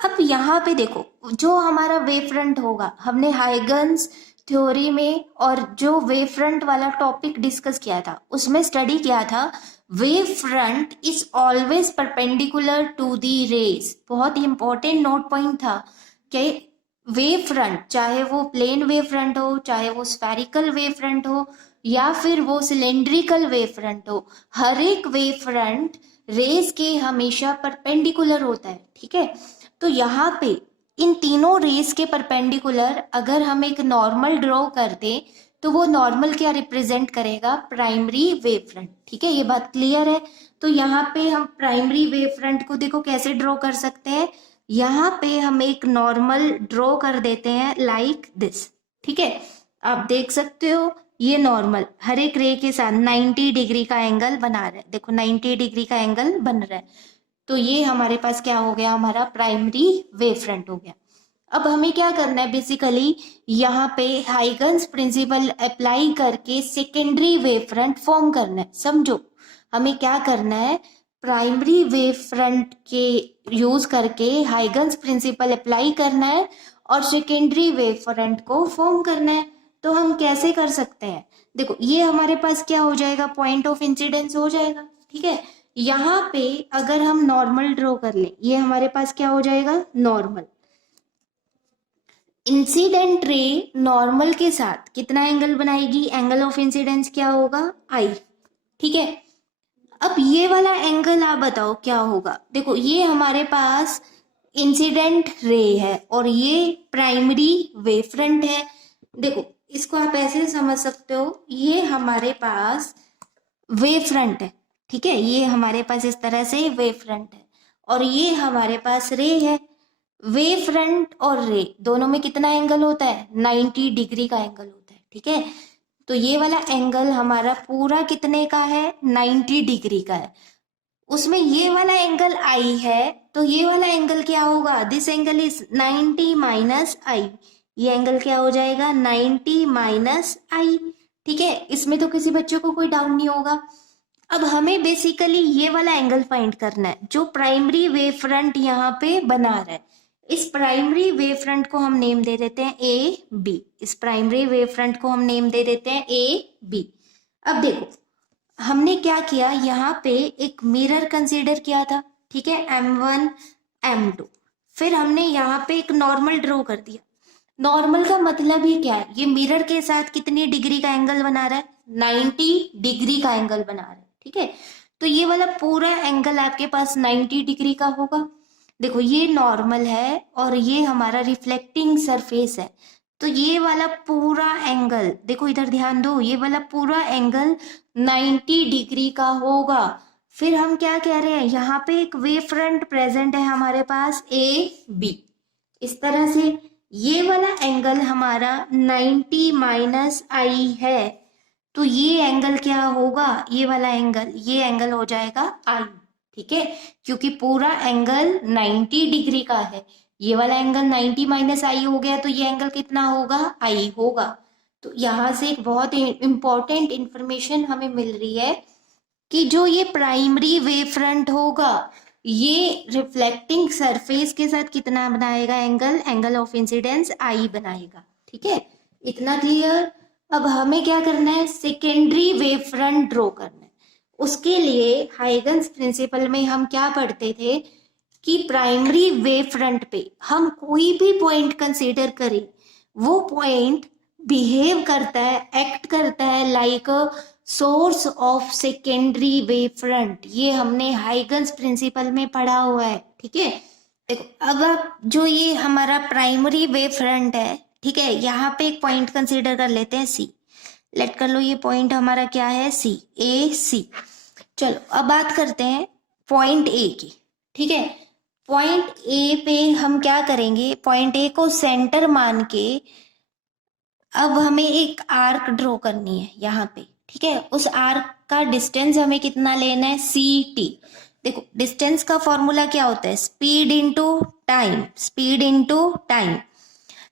अब यहाँ पे देखो जो हमारा वेव फ्रंट होगा, हमने हाइगन्स थ्योरी में और जो वेव फ्रंट वाला टॉपिक डिस्कस किया था उसमें स्टडी किया था wave front is always perpendicular to the rays. बहुत ही इंपॉर्टेंट नोट पॉइंट था कि वेव फ्रंट चाहे वो प्लेन वेव फ्रंट हो, चाहे वो स्फेरिकल वेव फ्रंट हो या फिर वो सिलेंड्रिकल वेव फ्रंट हो, हर एक वेव फ्रंट रेज के हमेशा परपेंडिकुलर होता है. ठीक है, तो यहाँ पे इन तीनों रेस के परपेंडिकुलर अगर हम एक नॉर्मल ड्रॉ कर दें तो वो नॉर्मल क्या रिप्रेजेंट करेगा, प्राइमरी वेव फ्रंट. ठीक है, ये बात क्लियर है. तो यहाँ पे हम प्राइमरी वेव फ्रंट को देखो कैसे ड्रॉ कर सकते हैं. यहाँ पे हम एक नॉर्मल ड्रॉ कर देते हैं लाइक दिस. ठीक है, आप देख सकते हो ये नॉर्मल हर एक रे के साथ 90 डिग्री का एंगल बना रहा है. देखो 90 डिग्री का एंगल बन रहा है. तो ये हमारे पास क्या हो गया, हमारा प्राइमरी वेव फ्रंट हो गया. अब हमें क्या करना है, बेसिकली यहाँ पे हाइगन्स प्रिंसिपल अप्लाई करके सेकेंडरी वेव फ्रंट फॉर्म करना है. समझो हमें क्या करना है, प्राइमरी वेव फ्रंट के यूज करके हाइगन्स प्रिंसिपल अप्लाई करना है और सेकेंडरी वेव फ्रंट को फॉर्म करना है. तो हम कैसे कर सकते हैं, देखो ये हमारे पास क्या हो जाएगा, पॉइंट ऑफ इंसिडेंस हो जाएगा. ठीक है, यहाँ पे अगर हम नॉर्मल ड्रॉ कर ले, ये हमारे पास क्या हो जाएगा, नॉर्मल. इंसिडेंट रे नॉर्मल के साथ कितना एंगल बनाएगी, एंगल ऑफ इंसिडेंस क्या होगा, आई. ठीक है, अब ये वाला एंगल आप बताओ क्या होगा. देखो ये हमारे पास इंसिडेंट रे है और ये प्राइमरी वेव फ्रंट है. देखो इसको आप ऐसे समझ सकते हो, ये हमारे पास वेव फ्रंट है. ठीक है, ये हमारे पास इस तरह से वेव फ्रंट है और ये हमारे पास रे है. वेव फ्रंट और रे दोनों में कितना एंगल होता है, 90 डिग्री का एंगल होता है. ठीक है, तो ये वाला एंगल हमारा पूरा कितने का है, 90 डिग्री का है. उसमें ये वाला एंगल आई है तो ये वाला एंगल क्या होगा, दिस एंगल इज 90 माइनस आई. ये एंगल क्या हो जाएगा, 90 माइनस आई. ठीक है, इसमें तो किसी बच्चे को कोई डाउट नहीं होगा. अब हमें बेसिकली ये वाला एंगल फाइंड करना है जो प्राइमरी वेव फ्रंट यहाँ पे बना रहा है. इस प्राइमरी वेव फ्रंट को हम नेम दे देते हैं ए बी. इस प्राइमरी वेव फ्रंट को हम नेम दे देते हैं ए बी. अब देखो हमने क्या किया, यहाँ पे एक मिरर कंसीडर किया था. ठीक है, M1 M2. फिर हमने यहाँ पे एक नॉर्मल ड्रॉ कर दिया. नॉर्मल का मतलब ही क्या है, ये मिरर के साथ कितनी डिग्री का एंगल बना रहा है, 90 डिग्री का एंगल बना रहा है. ठीक है, तो ये वाला पूरा एंगल आपके पास 90 डिग्री का होगा. देखो ये नॉर्मल है और ये हमारा रिफ्लेक्टिंग सरफेस है, तो ये वाला पूरा एंगल, देखो इधर ध्यान दो, ये वाला पूरा एंगल 90 डिग्री का होगा। फिर हम क्या कह रहे हैं, यहाँ पे एक वेव फ्रंट प्रेजेंट है हमारे पास ए बी, इस तरह से ये वाला एंगल हमारा 90 माइनस आई है, तो ये एंगल क्या होगा, ये वाला एंगल, ये एंगल हो जाएगा आई, ठीक है, क्योंकि पूरा एंगल 90 डिग्री का है, ये वाला एंगल 90 माइनस आई हो गया, तो ये एंगल कितना होगा, आई होगा। तो यहाँ से एक बहुत इंपॉर्टेंट इंफॉर्मेशन हमें मिल रही है कि जो ये प्राइमरी वेव फ्रंट होगा, ये रिफ्लेक्टिंग सरफेस के साथ कितना बनाएगा एंगल, एंगल ऑफ इंसिडेंस आई बनाएगा, ठीक है, इतना क्लियर। अब हमें क्या करना है, सेकेंडरी वेव फ्रंट ड्रॉ करना है। उसके लिए हाइगन्स प्रिंसिपल में हम क्या पढ़ते थे कि प्राइमरी वेव फ्रंट पे हम कोई भी पॉइंट कंसीडर करें, वो पॉइंट बिहेव करता है, एक्ट करता है like source of secondary wave front, ये हमने हाइगन्स प्रिंसिपल में पढ़ा हुआ है, ठीक है। देखो अब जो ये हमारा प्राइमरी वेव फ्रंट है, ठीक है, यहाँ पे एक पॉइंट कंसीडर कर लेते हैं सी, लेट कर लो ये पॉइंट हमारा क्या है, सी, ए सी। चलो अब बात करते हैं पॉइंट ए की, ठीक है। पॉइंट ए पे हम क्या करेंगे, पॉइंट ए को सेंटर मान के अब हमें एक आर्क ड्रॉ करनी है यहाँ पे, ठीक है। उस आर्क का डिस्टेंस हमें कितना लेना है, सी टी। देखो डिस्टेंस का फॉर्मूला क्या होता है, speed into time, speed into time.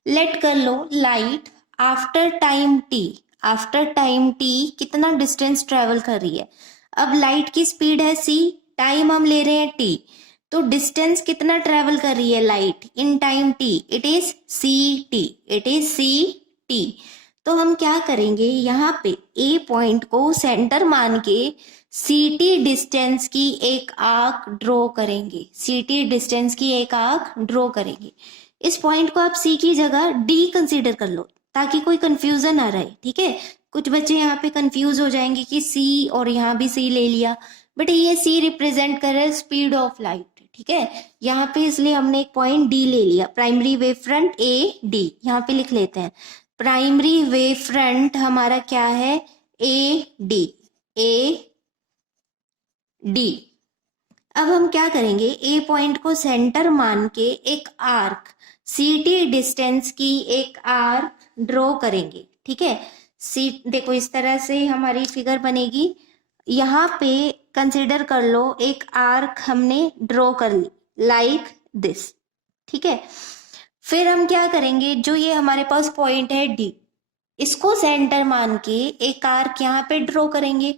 Let कर लो light after time t, after time t कितना डिस्टेंस ट्रेवल कर रही है। अब लाइट की स्पीड है सी, टाइम हम ले रहे हैं टी, तो डिस्टेंस कितना ट्रेवल कर रही है light in time t, it is c t, it is c t. तो हम क्या करेंगे, यहाँ पे ए पॉइंट को सेंटर मान के सी टी डिस्टेंस की एक आर्क ड्रॉ करेंगे, सी टी डिस्टेंस की एक आर्क ड्रॉ करेंगे। इस पॉइंट को आप सी की जगह डी कंसीडर कर लो ताकि कोई कंफ्यूजन ना रहे, ठीक है। कुछ बच्चे यहाँ पे कंफ्यूज हो जाएंगे कि सी और यहाँ भी सी ले लिया, बट ये सी रिप्रेजेंट कर रहा है स्पीड ऑफ लाइट, ठीक है, यहाँ पे, इसलिए हमने एक पॉइंट डी ले लिया, primary wave front A D, यहाँ पे लिख लेते हैं प्राइमरी वेव फ्रंट हमारा क्या है, ए डी, ए डी। अब हम क्या करेंगे, ए पॉइंट को सेंटर मान के एक आर्क सी टी डिस्टेंस की एक आर्क ड्रॉ करेंगे, ठीक है। सी, देखो इस तरह से हमारी फिगर बनेगी, यहाँ पे कंसिडर कर लो एक आर्क हमने ड्रॉ कर ली लाइक दिस, ठीक है। फिर हम क्या करेंगे, जो ये हमारे पास पॉइंट है डी, इसको सेंटर मान के एक आर्क यहाँ पे ड्रॉ करेंगे,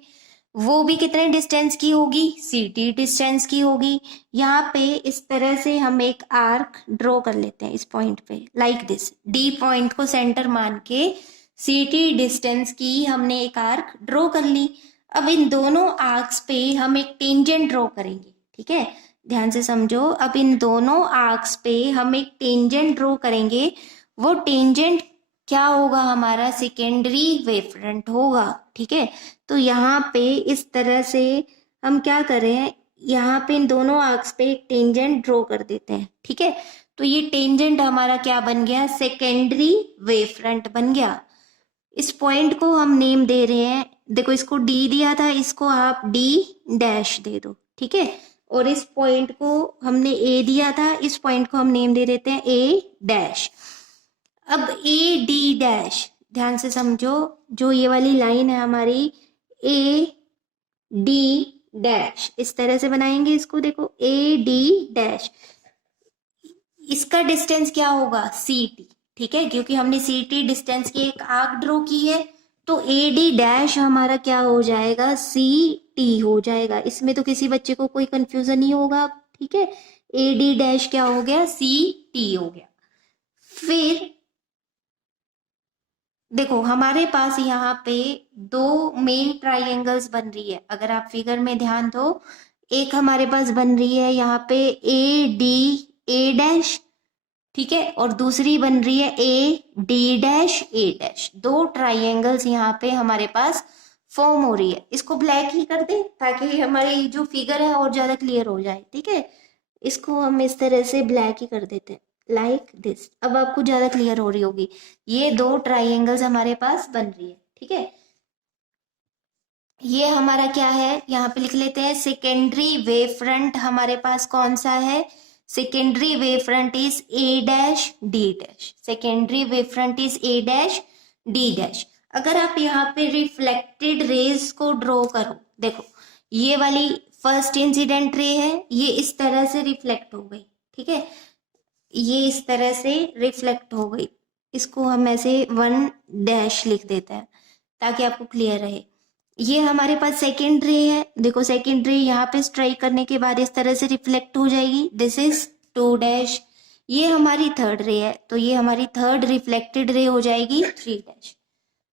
वो भी कितने डिस्टेंस की होगी, सी टी डिस्टेंस की होगी। यहाँ पे इस तरह से हम एक आर्क ड्रॉ कर लेते हैं इस पॉइंट पे लाइक दिस, डी पॉइंट को सेंटर मान के सी टी डिस्टेंस की हमने एक आर्क ड्रॉ कर ली। अब इन दोनों आर्क्स पे हम एक टेंजेंट ड्रॉ करेंगे, ठीक है, ध्यान से समझो। अब इन दोनों आर्क्स पे हम एक टेंजेंट ड्रॉ करेंगे, वो टेंजेंट क्या होगा हमारा, सेकेंडरी वेव फ्रंट होगा, ठीक है। तो यहाँ पे इस तरह से हम क्या करें, यहाँ पे इन दोनों आर्क्स पे एक टेंजेंट ड्रॉ कर देते हैं, ठीक है। तो ये टेंजेंट हमारा क्या बन गया, सेकेंडरी वेव फ्रंट बन गया। इस पॉइंट को हम नेम दे रहे हैं, देखो इसको डी दिया था, इसको आप डी डैश दे दो, ठीक है। और इस पॉइंट को हमने ए दिया था, इस पॉइंट को हम नेम दे देते हैं ए डैश। अब ए डी डैश, ध्यान से समझो, जो ये वाली लाइन है हमारी ए डी डैश, इस तरह से बनाएंगे इसको, देखो ए डी डैश, इसका डिस्टेंस क्या होगा, सी टी, ठीक है, क्योंकि हमने सी टी डिस्टेंस की एक आर्क ड्रॉ की है, तो ए डी डैश हमारा क्या हो जाएगा, सी टी हो जाएगा। इसमें तो किसी बच्चे को कोई कंफ्यूजन नहीं होगा, ठीक है, ए डी डैश क्या हो गया, सी टी हो गया। फिर देखो हमारे पास यहाँ पे दो मेन ट्राइंगल्स बन रही है, अगर आप फिगर में ध्यान दो, एक हमारे पास बन रही है यहाँ पे ए डी ए डैश, ठीक है, और दूसरी बन रही है A D dash A dash. दो ट्राइंगल्स यहाँ पे हमारे पास फॉर्म हो रही है। इसको ब्लैक ही कर दे ताकि हमारी जो फिगर है और ज्यादा क्लियर हो जाए, ठीक है। इसको हम इस तरह से ब्लैक ही कर देते हैं, लाइक दिस। अब आपको ज्यादा क्लियर हो रही होगी। ये दो ट्राइंगल्स हमारे पास बन रही है, ठीक है। ये हमारा क्या है, यहाँ पे लिख लेते हैं सेकेंडरी वेव फ्रंट हमारे पास कौन सा है। Secondary wave front is a dash D dash. Secondary wave front is a dash D dash. अगर आप यहाँ पे रिफ्लेक्टेड रेज को ड्रॉ करो, देखो ये वाली फर्स्ट इंसिडेंट रे है, ये इस तरह से रिफ्लेक्ट हो गई, ठीक है। ये इस तरह से रिफ्लेक्ट हो गई, इसको हम ऐसे 1 डैश लिख देते हैं ताकि आपको क्लियर रहे। ये हमारे पास सेकेंड रे है, देखो सेकेंड रे यहाँ पे स्ट्राइक करने के बाद इस तरह से रिफ्लेक्ट हो जाएगी, दिस इज 2 डैश। ये हमारी थर्ड रे है, तो ये हमारी थर्ड रिफ्लेक्टेड रे हो जाएगी 3 डैश।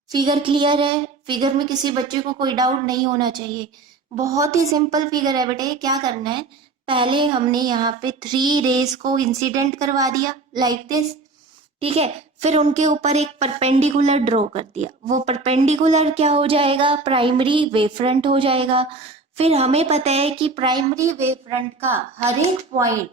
फिगर क्लियर है? फिगर में किसी बच्चे को कोई डाउट नहीं होना चाहिए। बहुत ही सिंपल फिगर है बेटे। क्या करना है, पहले हमने यहाँ पे 3 रेज को इंसिडेंट करवा दिया लाइक दिस, ठीक है। फिर उनके ऊपर एक परपेंडिकुलर ड्रॉ कर दिया, वो परपेंडिकुलर क्या हो जाएगा, प्राइमरी वेव फ्रंट हो जाएगा। फिर हमें पता है कि प्राइमरी वेव फ्रंट का हर एक पॉइंट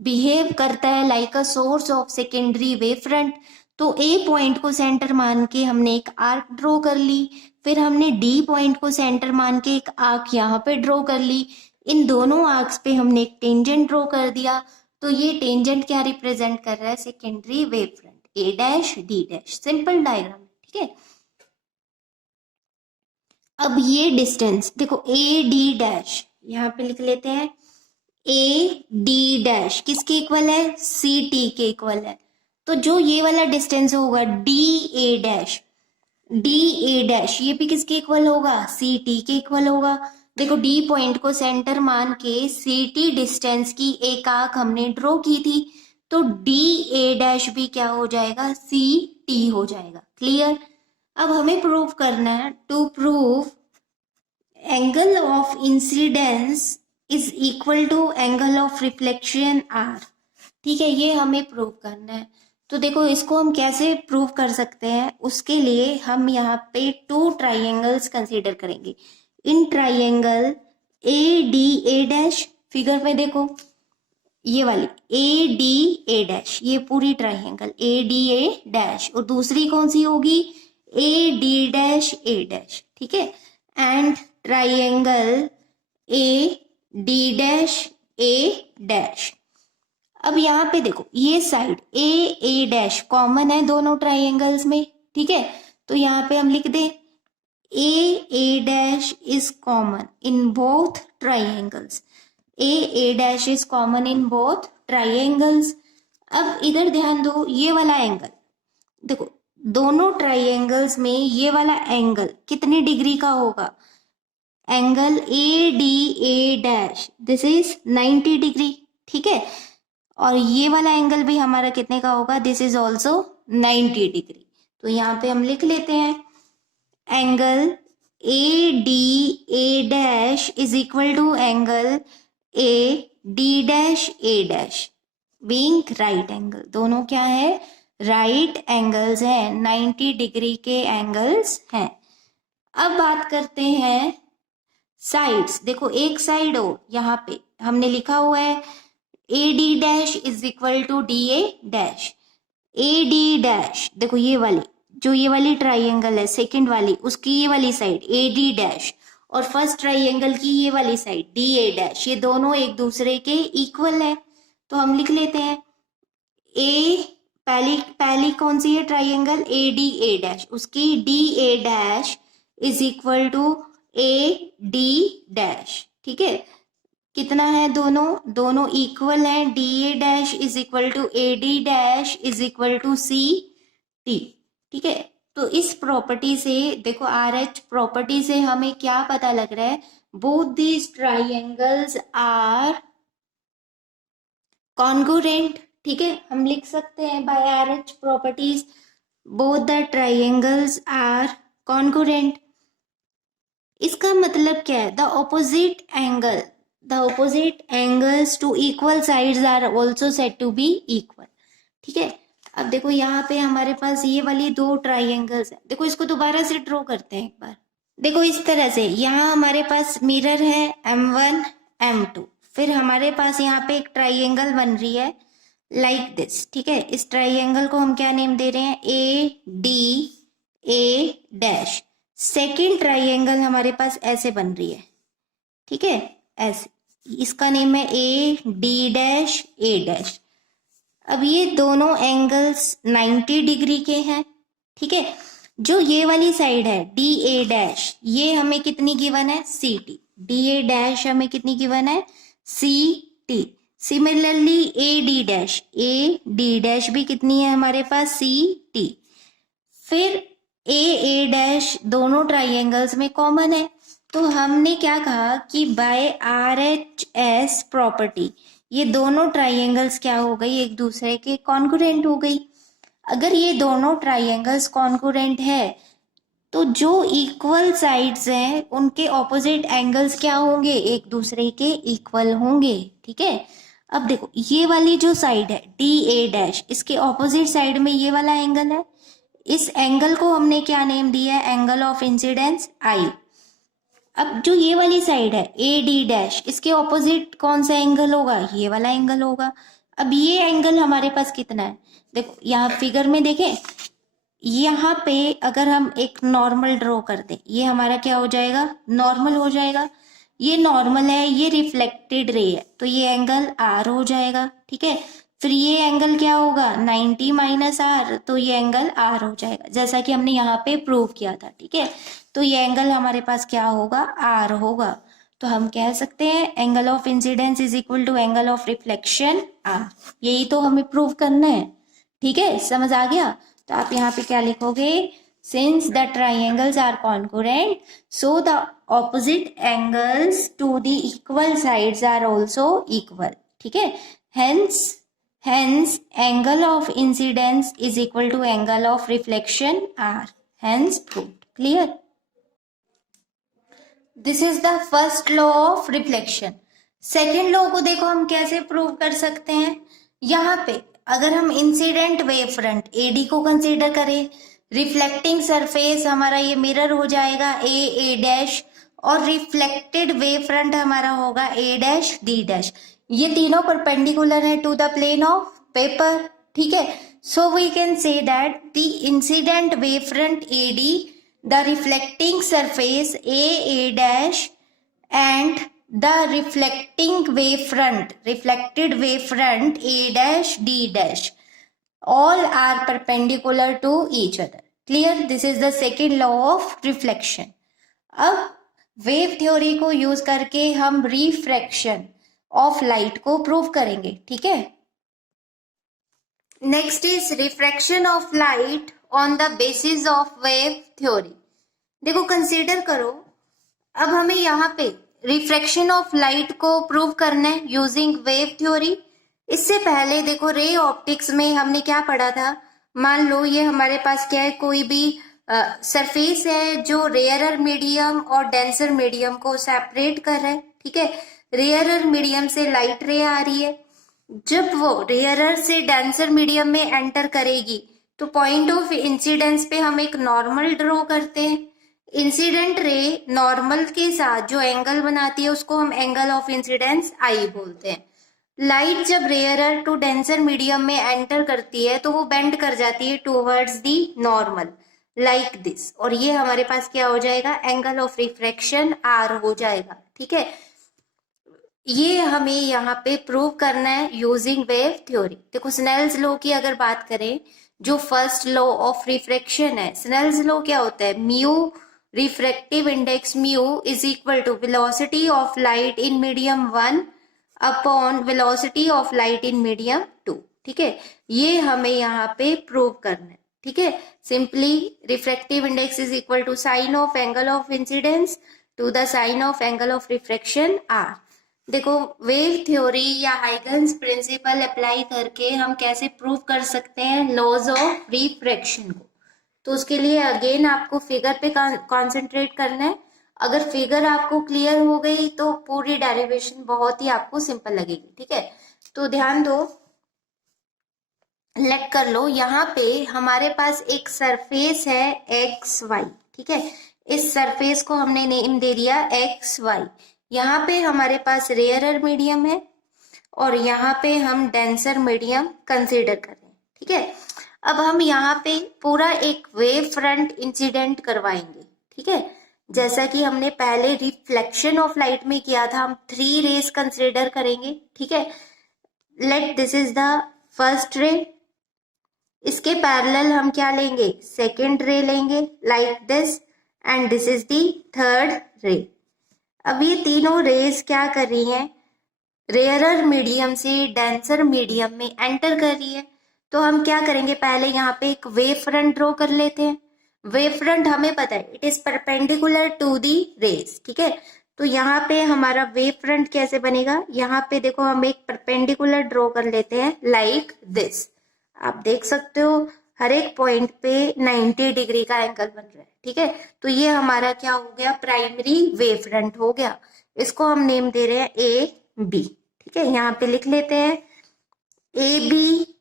बिहेव करता है like a source of secondary wave front. तो ए पॉइंट को सेंटर मान के हमने एक आर्क ड्रॉ कर ली, फिर हमने डी पॉइंट को सेंटर मान के एक आर्क यहाँ पे ड्रॉ कर ली, इन दोनों आर्क्स पे हमने एक टेंजेंट ड्रॉ कर दिया। तो ये टेंजेंट क्या रिप्रेजेंट कर रहा है, secondary wave front, A dash D dash. Simple diagram, ठीक है। अब ये डिस्टेंस देखो, ए डी डैश यहाँ पे लिख लेते हैं, ए डी डैश किसके इक्वल है, सी टी के इक्वल है। तो जो ये वाला डिस्टेंस होगा D A dash, D A dash ये भी किसके इक्वल होगा, सी टी के इक्वल होगा। देखो डी पॉइंट को सेंटर मान के सी टी डिस्टेंस की एक आर्क हमने ड्रॉ की थी, तो डी ए डैश भी क्या हो जाएगा, सी टी हो जाएगा। क्लियर? अब हमें प्रूव करना है, to prove angle of incidence is equal to angle of reflection r, ठीक है। ये हमें प्रूव करना है। तो देखो इसको हम कैसे प्रूव कर सकते हैं, उसके लिए हम यहाँ पे 2 ट्राइंगल्स कंसीडर करेंगे। इन triangle A D A dash, figure में देखो ये वाली ए डी ए डैश, ये पूरी triangle A D A dash, और दूसरी कौन सी होगी, ए डी डैश ए डैश, ठीक है। And triangle A D dash A dash. अब यहाँ पे देखो ये साइड ए डैश कॉमन है दोनों ट्राइंगल्स में, ठीक है। तो यहाँ पे हम लिख दे A dash is common in both triangles, A dash is common in both triangles. अब इधर ध्यान दो, ये वाला एंगल देखो, दोनों ट्राइंगल्स में ये वाला एंगल कितने डिग्री का होगा, angle A D A dash this is 90 degree, ठीक है। और ये वाला एंगल भी हमारा कितने का होगा, दिस इज ऑल्सो 90 डिग्री। तो यहाँ पे हम लिख लेते हैं angle A D A dash is equal to angle A D dash A dash, being right angle. दोनों क्या है, राइट एंगल्स हैं, 90 डिग्री के एंगल्स हैं। अब बात करते हैं साइड्स। देखो एक साइड हो, यहाँ पे हमने लिखा हुआ है A D dash is equal to D A dash. A D dash देखो ये वाली, जो ये वाली ट्राइंगल है सेकंड वाली, उसकी ये वाली साइड ए डी डैश, और फर्स्ट ट्राइंगल की ये वाली साइड डी ए डैश, ये दोनों एक दूसरे के इक्वल है। तो हम लिख लेते हैं ए, पहली कौन सी है triangle A D A dash, उसकी D A dash is equal to A D dash, ठीक है। कितना है, दोनों इक्वल हैं, D A dash is equal to A D dash is equal to C T, ठीक है। तो इस प्रॉपर्टी से देखो, आर एच प्रॉपर्टी से हमें क्या पता लग रहा है, both these triangles are congruent, ठीक है। हम लिख सकते हैं by R H properties both the triangles are congruent. इसका मतलब क्या है, the opposite angles to equal sides are also said to be equal, ठीक है। अब देखो यहाँ पे हमारे पास ये वाली 2 ट्राइंगल्स है, देखो इसको दोबारा से ड्रॉ करते हैं एक बार। देखो इस तरह से यहाँ हमारे पास मिरर है M1 M2, फिर हमारे पास यहाँ पे एक ट्राइंगल बन रही है लाइक दिस, ठीक है। इस ट्राइंगल को हम क्या नेम दे रहे हैं, ए D A dash. Second triangle हमारे पास ऐसे बन रही है, ठीक है, ऐसे, इसका नेम है A D dash A dash. अब ये दोनों एंगल्स 90 डिग्री के हैं, ठीक है। जो ये वाली साइड है डी ए डैश, ये हमें कितनी गिवन है, c t. D A dash हमें कितनी गिवन है, c t. Similarly A D dash भी कितनी है हमारे पास, सी टी। फिर ए डैश दोनों ट्राइंगल्स में कॉमन है, तो हमने क्या कहा कि by R H S property ये दोनों ट्राइंगल्स क्या हो गई, एक दूसरे के कॉन्ग्रुएंट हो गई। अगर ये दोनों ट्राइंगल्स कॉन्ग्रुएंट है तो जो इक्वल साइड्स हैं उनके ऑपोजिट एंगल्स क्या होंगे, एक दूसरे के इक्वल होंगे, ठीक है। अब देखो ये वाली जो साइड है डी ए डैश, इसके ऑपोजिट साइड में ये वाला एंगल है, इस एंगल को हमने क्या नेम दिया है, एंगल ऑफ इंसिडेंस आई। अब जो ये वाली साइड है ए डी डैश, इसके ऑपोजिट कौन सा एंगल होगा, ये वाला एंगल होगा। अब ये एंगल हमारे पास कितना है, देखो यहाँ फिगर में देखें, यहाँ पे अगर हम एक नॉर्मल ड्रॉ कर दें, ये हमारा क्या हो जाएगा, नॉर्मल हो जाएगा। ये नॉर्मल है, ये रिफ्लेक्टेड रे है, तो ये एंगल आर हो जाएगा, ठीक है। फिर ये एंगल क्या होगा, 90 माइनस आर, तो ये एंगल आर हो जाएगा, जैसा कि हमने यहाँ पे प्रूव किया था, ठीक है। तो ये एंगल हमारे पास क्या होगा, आर होगा। तो हम कह सकते हैं angle of incidence is equal to angle of reflection r. यही तो हमें प्रूव करना है, ठीक है, समझ आ गया। तो आप यहाँ पे क्या लिखोगे, since the triangles are congruent so the opposite angles to the equal sides are also equal, ठीक है। Hence angle of incidence is equal to angle of reflection r, hence proved. Clear. This is the first law of reflection. Second law को देखो हम कैसे prove कर सकते हैं। यहाँ पे अगर हम इंसिडेंट वेव फ्रंट एडी को कंसीडर करें, रिफ्लेक्टिंग सरफेस हमारा ये मिरर हो जाएगा ए डैश, और रिफ्लेक्टेड वेव फ्रंट हमारा होगा ए डैश डी डैश। ये तीनों परपेंडिकुलर है to the plane of paper, ठीक है। So we can say that the incident wave front A D, the reflecting surface A dash and the reflected wave front a dash d dash all are perpendicular to each other. Clear? This is the second law of reflection. अब wave theory को use करके हम refraction of light को prove करेंगे, ठीक है। Next is refraction of light on the basis of wave theory. देखो consider करो, अब हमें यहाँ पे रिफ्रैक्शन ऑफ लाइट को प्रूव करना है यूजिंग वेव थ्योरी। इससे पहले देखो रे ऑप्टिक्स में हमने क्या पढ़ा था, मान लो ये हमारे पास क्या है, कोई भी सरफेस है जो रेयरर मीडियम और डेंसर मीडियम को सेपरेट कर रहा है, ठीक है। रेयरर मीडियम से लाइट रे आ रही है, जब वो रेयरर से डेंसर मीडियम में एंटर करेगी तो पॉइंट ऑफ इंसिडेंस पे हम एक नॉर्मल ड्रॉ करते हैं। इंसिडेंट रे नॉर्मल के साथ जो एंगल बनाती है उसको हम एंगल ऑफ इंसिडेंस आई बोलते हैं। लाइट जब रेयरर टू डेंसर मीडियम में एंटर करती है तो वो बेंड कर जाती है towards the normal like this, और ये हमारे पास क्या हो जाएगा, एंगल ऑफ रिफ्रैक्शन आर हो जाएगा, ठीक है। ये हमें यहाँ पे प्रूव करना है यूजिंग वेव थ्योरी। देखो स्नेल्स लॉ की अगर बात करें, जो फर्स्ट लॉ ऑफ रिफ्रैक्शन है, स्नेल्स लॉ क्या होता है, mu refractive index mu is equal to velocity of light in medium 1 upon velocity of light in medium 2, ठीक है। ये हमें यहाँ पे प्रूव करना है, ठीक है। Simply refractive index is equal to sine of angle of incidence to the sine of angle of refraction r. देखो वेव थ्योरी या हाइगन्स प्रिंसिपल अप्लाई करके हम कैसे प्रूव कर सकते हैं लॉज ऑफ रिफ्रैक्शन को। तो उसके लिए अगेन आपको फिगर पे कॉन्सेंट्रेट करना है। अगर फिगर आपको क्लियर हो गई तो पूरी डेरिवेशन बहुत ही आपको सिंपल लगेगी, ठीक है। तो ध्यान दो, लेट कर लो, यहाँ पे हमारे पास एक सरफेस है एक्स वाई, ठीक है। इस सरफेस को हमने नेम दे दिया एक्स वाई। यहाँ पे हमारे पास रेयरर मीडियम है और यहाँ पे हम डेंसर मीडियम कंसीडर कर रहे हैं, ठीक है। अब हम यहाँ पे पूरा एक वेव फ्रंट इंसिडेंट करवाएंगे, ठीक है। जैसा कि हमने पहले रिफ्लेक्शन ऑफ लाइट में किया था, हम 3 रेज कंसीडर करेंगे, ठीक है। Let this is the first ray, इसके पैरेलल हम क्या लेंगे, सेकेंड रे लेंगे like this, and this is the third रे। अब ये तीनों रेज क्या कर रही हैं, रेयरर मीडियम से डेंसर मीडियम में एंटर कर रही है। तो हम क्या करेंगे, पहले यहाँ पे एक वेव फ्रंट ड्रॉ कर लेते हैं। वेव फ्रंट हमें पता है it is perpendicular to the rays, ठीक है। तो यहाँ पे हमारा वेव फ्रंट कैसे बनेगा, यहाँ पे देखो हम एक परपेंडिकुलर ड्रॉ कर लेते हैं लाइक दिस। आप देख सकते हो हर एक पॉइंट पे 90 डिग्री का एंगल बन रहा है, ठीक है। तो ये हमारा क्या हो गया, प्राइमरी वेव फ्रंट हो गया। इसको हम नेम दे रहे हैं ए बी, ठीक है। यहाँ पे लिख लेते हैं ए बी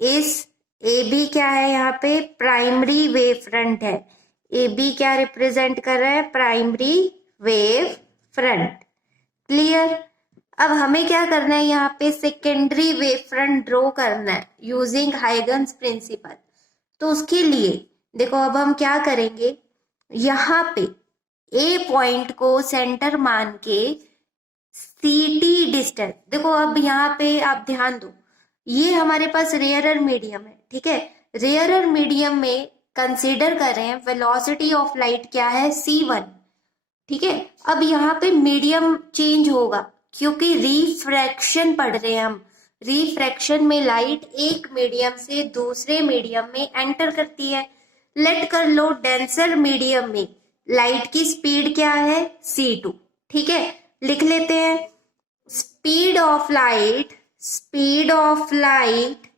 इस, ए बी क्या है, यहाँ पे प्राइमरी वेव फ्रंट है। ए बी क्या रिप्रेजेंट कर रहा है, प्राइमरी वेव फ्रंट। क्लियर। अब हमें क्या करना है, यहाँ पे सेकेंडरी वेव फ्रंट ड्रॉ करना है यूजिंग हाइगन्स प्रिंसिपल। तो उसके लिए देखो अब हम क्या करेंगे, यहाँ पे ए पॉइंट को सेंटर मान के ct डिस्टेंस, देखो अब यहाँ पे आप ध्यान दो, ये हमारे पास रेयरर मीडियम है, ठीक है। रेयरर मीडियम में कंसीडर कर रहे हैं वेलोसिटी ऑफ लाइट क्या है, c1, ठीक है। अब यहाँ पे मीडियम चेंज होगा क्योंकि रिफ्रैक्शन पढ़ रहे हैं हम। रिफ्रैक्शन में लाइट एक मीडियम से दूसरे मीडियम में एंटर करती है। लेट कर लो डेंसर मीडियम में लाइट की स्पीड क्या है, c2, ठीक है। लिख लेते हैं speed of light, speed of light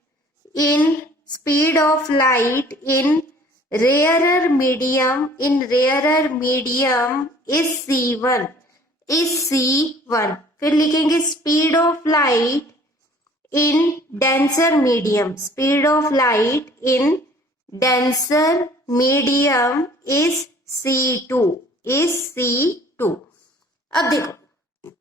in, speed of light in rarer medium, in rarer medium is c1, is c1। फिर लिखेंगे speed of light in denser medium, speed of light in denser medium is c2, is c2। अब देखो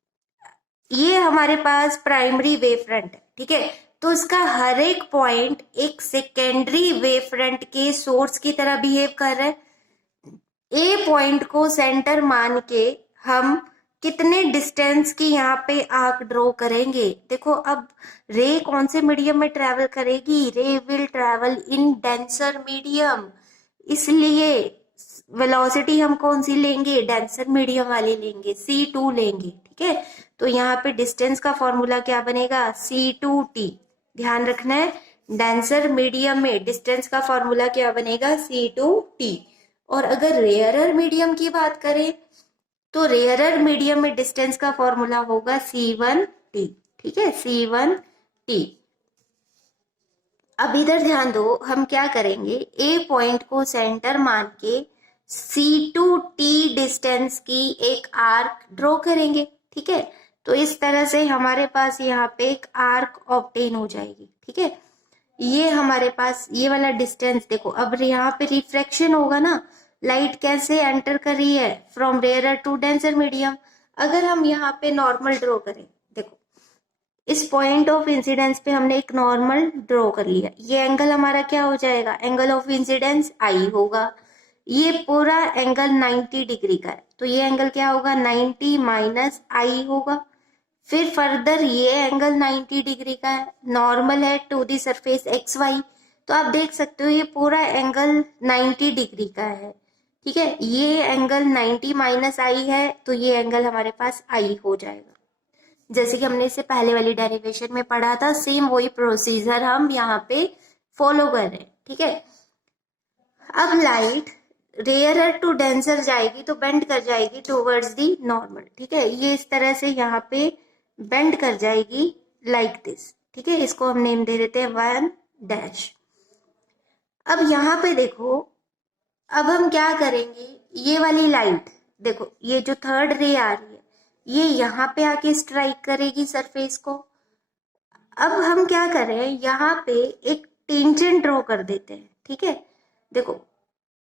ये हमारे पास primary wave front है, ठीक है। तो इसका हर एक पॉइंट एक सेकेंडरी वेव फ्रंट के सोर्स की तरह बिहेव कर रहा है। ए पॉइंट को सेंटर मान के हम कितने डिस्टेंस की यहाँ पे आर्क ड्रॉ करेंगे, देखो अब रे कौन से मीडियम में ट्रेवल करेगी, रे will travel in denser medium, इसलिए वेलोसिटी हम कौन सी लेंगे, डेंसर मीडियम वाली लेंगे, c2 लेंगे, ठीक है। तो यहाँ पे डिस्टेंस का फॉर्मूला क्या बनेगा, c2t। ध्यान रखना है डेंसर मीडियम में डिस्टेंस का फॉर्मूला क्या बनेगा, c2t। और अगर रेयरर मीडियम की बात करें तो रेयरर मीडियम में डिस्टेंस का फॉर्मूला होगा c1t, ठीक है, c1t। अब इधर ध्यान दो, हम क्या करेंगे, ए पॉइंट को सेंटर मान के c2t डिस्टेंस की एक आर्क ड्रॉ करेंगे, ठीक है। तो इस तरह से हमारे पास यहाँ पे एक आर्क ऑब्टेन हो जाएगी, ठीक है। ये हमारे पास ये वाला डिस्टेंस देखो, अब यहाँ पे रिफ्रैक्शन होगा ना, लाइट कैसे एंटर कर रही है, from rarer to denser medium. अगर हम यहाँ पे नॉर्मल ड्रॉ करें, देखो इस पॉइंट ऑफ इंसिडेंस पे हमने एक नॉर्मल ड्रॉ कर लिया, ये एंगल हमारा क्या हो जाएगा, एंगल ऑफ इंसिडेंस आई होगा। ये पूरा एंगल 90 डिग्री का है, तो ये एंगल क्या होगा, 90 माइनस आई होगा। फिर फर्दर ये एंगल 90 डिग्री का है, नॉर्मल है to the surface X Y. तो आप देख सकते हो ये पूरा एंगल 90 डिग्री का है, ठीक है। ये एंगल 90 माइनस आई है, तो ये एंगल हमारे पास आई हो जाएगा। जैसे कि हमने इससे पहले वाली डेरिवेशन में पढ़ा था, सेम वही प्रोसीजर हम यहाँ पे फॉलो कर रहे हैं, ठीक है। अब लाइट रेयरर टू डेंसर जाएगी तो बेंड कर जाएगी टूवर्ड्स दी नॉर्मल, ठीक है। ये इस तरह से यहाँ पे बेंड कर जाएगी लाइक दिस, ठीक है। इसको हम नेम दे देते हैं 1 डैश। अब यहाँ पे देखो, अब हम क्या करेंगे, ये वाली लाइट देखो, ये जो थर्ड रे आ रही है ये यहाँ पे आके स्ट्राइक करेगी सरफेस को। अब हम क्या करें, यहाँ पे एक टेंजेंट ड्रॉ कर देते हैं, ठीक है। देखो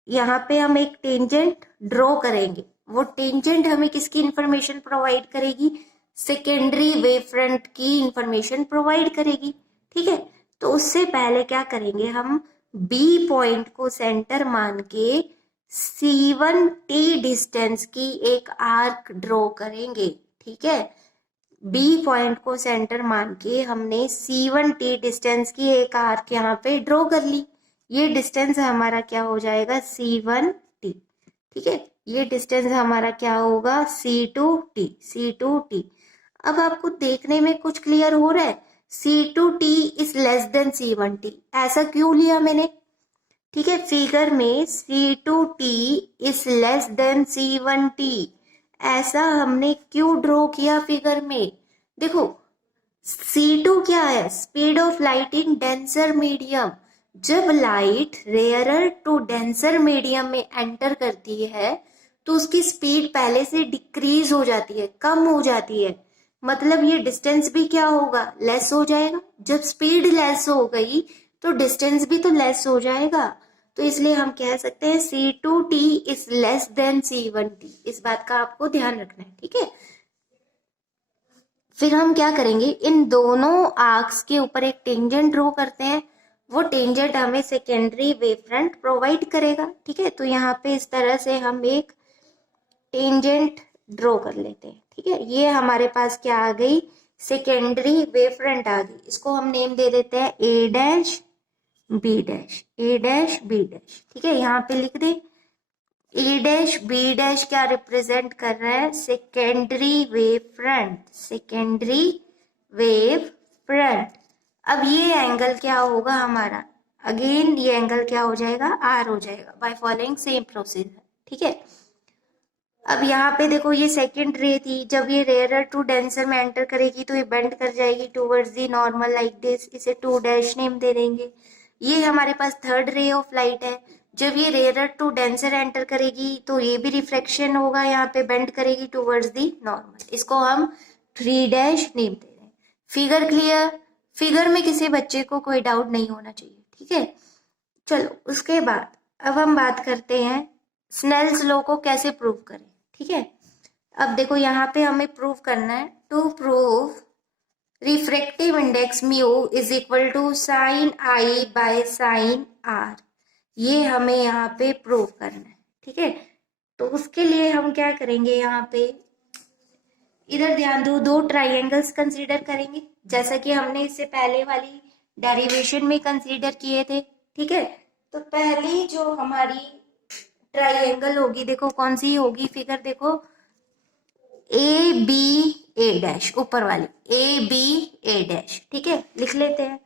यहाँ पे हम एक टेंजेंट ड्रॉ करेंगे, वो टेंजेंट हमें किसकी इंफॉर्मेशन प्रोवाइड करेगी, सेकेंडरी वेव फ्रंट की इंफॉर्मेशन प्रोवाइड करेगी। ठीक है, तो उससे पहले क्या करेंगे, हम बी पॉइंट को सेंटर मान के C1t डिस्टेंस की एक आर्क ड्रॉ करेंगे। ठीक है, बी पॉइंट को सेंटर मान के हमने C1t डिस्टेंस की एक आर्क यहाँ पे ड्रॉ कर ली। ये डिस्टेंस हमारा क्या हो जाएगा, C1t। ठीक है, ये डिस्टेंस हमारा क्या होगा, C2t। अब आपको देखने में कुछ क्लियर हो रहा है, C2t is less than C1t, ऐसा क्यों लिया मैंने। ठीक है, फिगर में C2t is less than C1t, ऐसा हमने क्यों ड्रॉ किया फिगर में। देखो C2 क्या है, speed of light in denser medium. जब light rarer to denser medium में एंटर करती है तो उसकी स्पीड पहले से डिक्रीज हो जाती है, कम हो जाती है, मतलब ये डिस्टेंस भी क्या होगा, लेस हो जाएगा। जब स्पीड लेस हो गई तो डिस्टेंस भी तो लेस हो जाएगा। तो इसलिए हम कह सकते हैं C2t is less than C1t। इस बात का आपको ध्यान रखना है। ठीक है, फिर हम क्या करेंगे, इन दोनों आर्क्स के ऊपर एक टेंजेंट ड्रॉ करते हैं। वो टेंजेंट हमें सेकेंडरी वेव फ्रंट प्रोवाइड करेगा। ठीक है, तो यहाँ पे इस तरह से हम एक टेंजेंट ड्रॉ कर लेते हैं। ठीक है, ये हमारे पास क्या आ गई, सेकेंडरी वेव फ्रंट आ गई। इसको हम नेम दे देते हैं A dash B dash, A dash B dash. ठीक है, यहाँ पे लिख दे A डैश B डैश क्या रिप्रेजेंट कर रहा है, secondary wave front, secondary wave front. अब ये एंगल क्या होगा हमारा, अगेन ये एंगल क्या हो जाएगा, R हो जाएगा बाय फॉलोइंग सेम प्रोसीजर। ठीक है, अब यहाँ पे देखो ये सेकेंड रे थी, जब ये रेयरर टू डेंसर में एंटर करेगी तो ये बेंड कर जाएगी towards the normal like this, इसे 2 डैश नेम दे देंगे। ये हमारे पास थर्ड रे ऑफ लाइट है, जब ये रेयरर टू डेंसर एंटर करेगी तो ये भी रिफ्लेक्शन होगा, यहाँ पे बेंड करेगी टूवर्ड्स दी नॉर्मल, इसको हम 3 डैश नेम दे रहे हैं। फिगर क्लियर, फिगर में किसी बच्चे को कोई डाउट नहीं होना चाहिए। ठीक है, चलो उसके बाद अब हम बात करते हैं स्नेल्स लॉ को कैसे प्रूव करें। ठीक है, अब देखो यहाँ पे हमें प्रूव करना है, to prove refractive index mu is equal to sine I by sine r, ये हमें यहाँ पे प्रूव करना है। ठीक है, तो उसके लिए हम क्या करेंगे, यहाँ पे इधर ध्यान दो, 2 ट्राइंगल्स कंसीडर करेंगे जैसा कि हमने इससे पहले वाली डेरिवेशन में कंसीडर किए थे। ठीक है, तो पहली जो हमारी ट्राइंगल होगी, देखो कौन सी होगी, फिगर देखो A डैश, ऊपर वाली A डैश। ठीक है, लिख लेते हैं,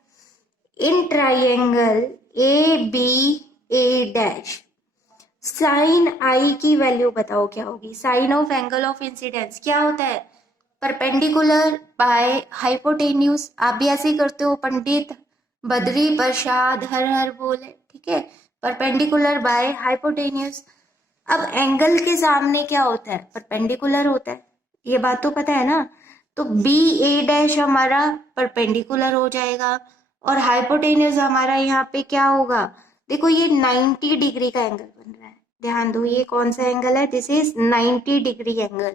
in triangle A dash sine I की वैल्यू बताओ क्या होगी, sine of angle of incidence क्या होता है, परपेंडिकुलर बाय हाइपोटेन्यूज। आप भी ऐसे ही करते हो, पंडित बद्री प्रसाद हर हर बोले। ठीक है, परपेंडिकुलर बाय हाइपोटेन्यूज। अब एंगल के सामने क्या होता है, परपेंडिकुलर होता है, ये बात तो पता है ना। तो A डैश हमारा परपेंडिकुलर हो जाएगा और हाइपोटेन्यूज हमारा यहाँ पे क्या होगा, देखो ये 90 डिग्री का एंगल बन रहा है, ध्यान दो ये कौन सा एंगल है, दिस इज 90 डिग्री एंगल।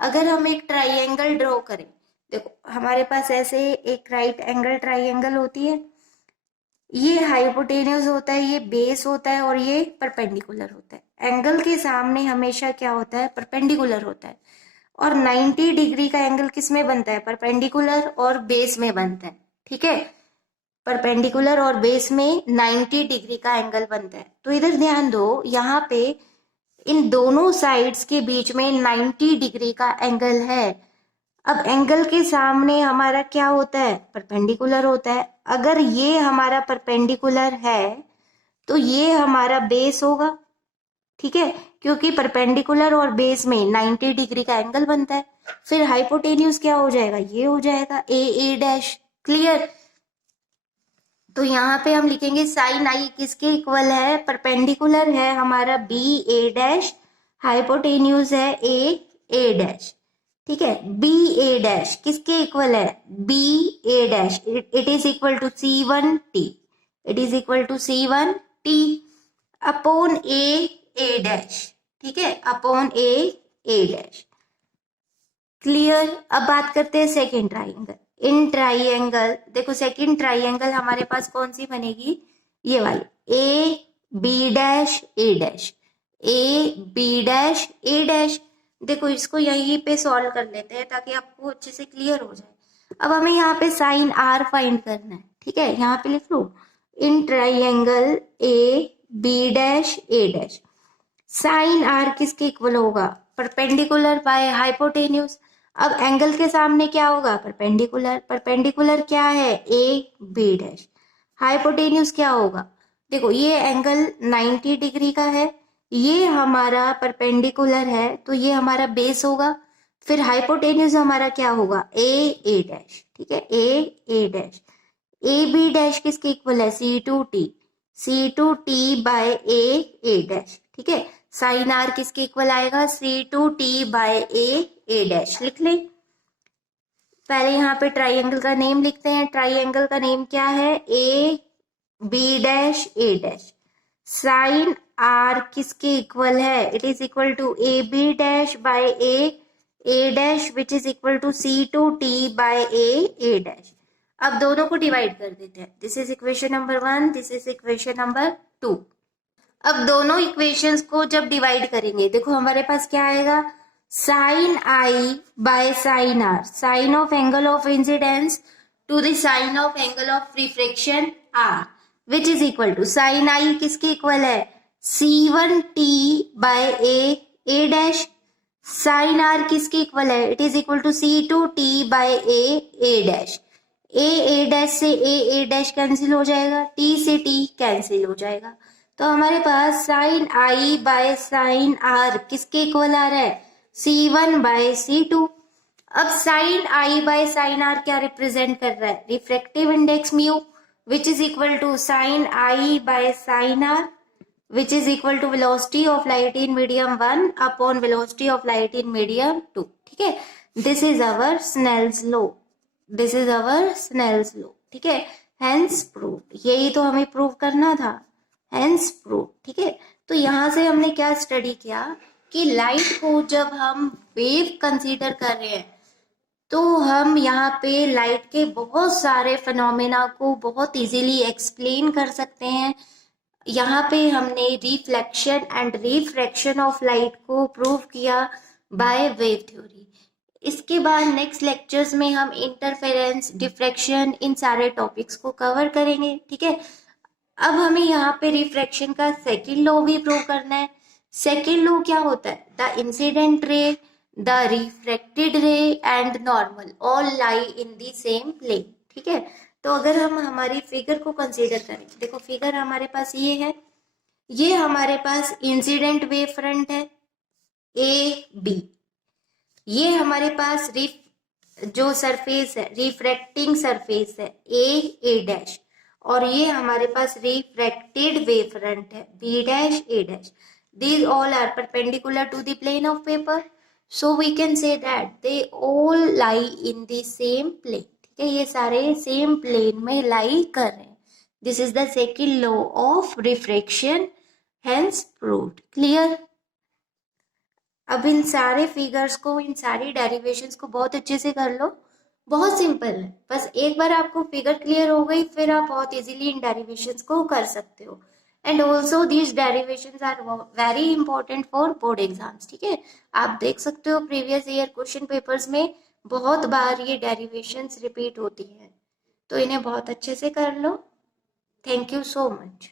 अगर हम एक ट्राइंगल ड्रॉ करें, देखो हमारे पास ऐसे एक राइट एंगल ट्राइंगल होती है, ये हाइपोटेन्यूज होता है, ये बेस होता है और ये परपेंडिकुलर होता है। एंगल के सामने हमेशा क्या होता है, परपेंडिकुलर होता है। और 90 डिग्री का एंगल किस में बनता है, परपेंडिकुलर और बेस में बनता है। ठीक है, परपेंडिकुलर और बेस में 90 डिग्री का एंगल बनता है। तो इधर ध्यान दो, यहाँ पे इन दोनों साइड्स के बीच में 90 डिग्री का एंगल है। अब एंगल के सामने हमारा क्या होता है, परपेंडिकुलर होता है। अगर ये हमारा परपेंडिकुलर है तो ये हमारा बेस होगा। ठीक है, क्योंकि परपेंडिकुलर और बेस में 90 डिग्री का एंगल बनता है। फिर हाइपोटेन्यूज क्या हो जाएगा, ये हो जाएगा A डैश। क्लियर, तो यहाँ पे हम लिखेंगे साइन आई किसके इक्वल है, परपेंडिकुलर है हमारा A डैश, हाइपोटेन्यूज है A डैश। ठीक है, A डैश किसके इक्वल है, A dash, it is equal to C1t, it is equal to C1t upon A dash. ठीक है, अपॉन ए डैश। क्लियर। अब बात करते हैं सेकेंड ट्राइंगल। इन ट्राइंगल देखो, सेकेंड ट्राइंगल हमारे पास कौन सी बनेगी, ये वाली, A B dash A dash, A B dash A dash. देखो इसको यहीं पे सॉल्व कर लेते हैं ताकि आपको अच्छे से क्लियर हो जाए। अब हमें यहाँ पे साइन आर फाइंड करना है, ठीक है, यहाँ पे लिख लो in triangle A B dash A dash, sine are किसके इक्वल होगा, परपेंडिकुलर बाय हाइपोटेन्यूज। अब एंगल के सामने क्या होगा, परपेंडिकुलर। परपेंडिकुलर क्या है, ए बी डैश। हाइपोटेन्यूज क्या होगा, देखो ये एंगल 90 डिग्री का है, ये हमारा परपेंडिकुलर है, तो ये हमारा बेस होगा। फिर हाइपोटेन्यूज हमारा क्या होगा, ए डैश, ठीक है, ए डैश। ए बी डैश किसके इक्वल है, C2T बाय ए डैश, ठीक है। साइन आर किसके इक्वल आएगा, C2T बाय ए डैश। लिख ले, पहले यहाँ पे ट्राइंगल का नेम लिखते हैं। ट्राइंगल का नेम क्या है, A B dash A dash. Sine are किसके इक्वल है, it is equal to A B dash by A dash which is equal to C2T by A dash. अब दोनों को डिवाइड कर देते हैं। This is equation number 1, this is equation number 2। अब दोनों इक्वेशंस को जब डिवाइड करेंगे, देखो हमारे पास क्या आएगा, sine I by sine R, sine of angle of incidence to the sine of angle of refraction R, which is equal to sine I किसके इक्वल है, C1T by A dash. Sine are किसके equal है, it is equal to C2T by A dash. A dash से A dash cancel हो जाएगा, T से T cancel हो जाएगा, तो हमारे पास sine I by sine are किसके इक्वल आ रहा है, C1 बाय C2। अब sine I by sine R क्या रिप्रेजेंट कर रहा है, refractive index mu, which is equal to sine I by sine R, which is equal to velocity of light in medium 1 upon velocity of light in medium 2, ठीक है। This is our Snell's law, this is our Snell's law, ठीक है। Hence proved, यही तो हमें prove करना था, hence proved, ठीक है। तो यहां से हमने क्या स्टडी किया कि लाइट को जब हम वेव कंसीडर कर रहे हैं तो हम यहाँ पे लाइट के बहुत सारे फिनोमेना को बहुत इजीली एक्सप्लेन कर सकते हैं। यहाँ पे हमने reflection and refraction of light को प्रूव किया बाय वेव थ्योरी। इसके बाद नेक्स्ट लेक्चर्स में हम इंटरफेरेंस, डिफ्रैक्शन, इन सारे टॉपिक्स को कवर करेंगे, ठीक है। अब हमें यहाँ पे रिफ्रैक्शन का सेकेंड लॉ भी प्रूव करना है। सेकेंड लॉ क्या होता है, the incident ray, the refracted ray and normal all lie in the same plane, ठीक है। तो अगर हम हमारी फिगर को कंसीडर करें, देखो फिगर हमारे पास ये है, ये हमारे पास इंसिडेंट वेव फ्रंट है ए बी, ये हमारे पास जो सरफेस है रिफ्रैक्टिंग सरफेस है ए डैश, और ये हमारे पास रिफ्रैक्टेड वेव फ्रंट है B dash A dash. These all are perpendicular to the plane of paper, so we can say that they all lie in the same plane, ठीक है, ये सारे सेम प्लेन में लाई कर रहे हैं। This is the second law of refraction, hence proved. Clear. अब इन सारे फिगर्स को, इन सारी डेरिवेशंस को बहुत अच्छे से कर लो, बहुत सिंपल है, बस एक बार आपको फिगर क्लियर हो गई फिर आप बहुत इजीली इन डेरिवेशंस को कर सकते हो। And also these derivations are very important for board exams, ठीक है। आप देख सकते हो प्रीवियस ईयर क्वेश्चन पेपर्स में बहुत बार ये डेरिवेशंस रिपीट होती हैं, तो इन्हें बहुत अच्छे से कर लो। Thank you so much.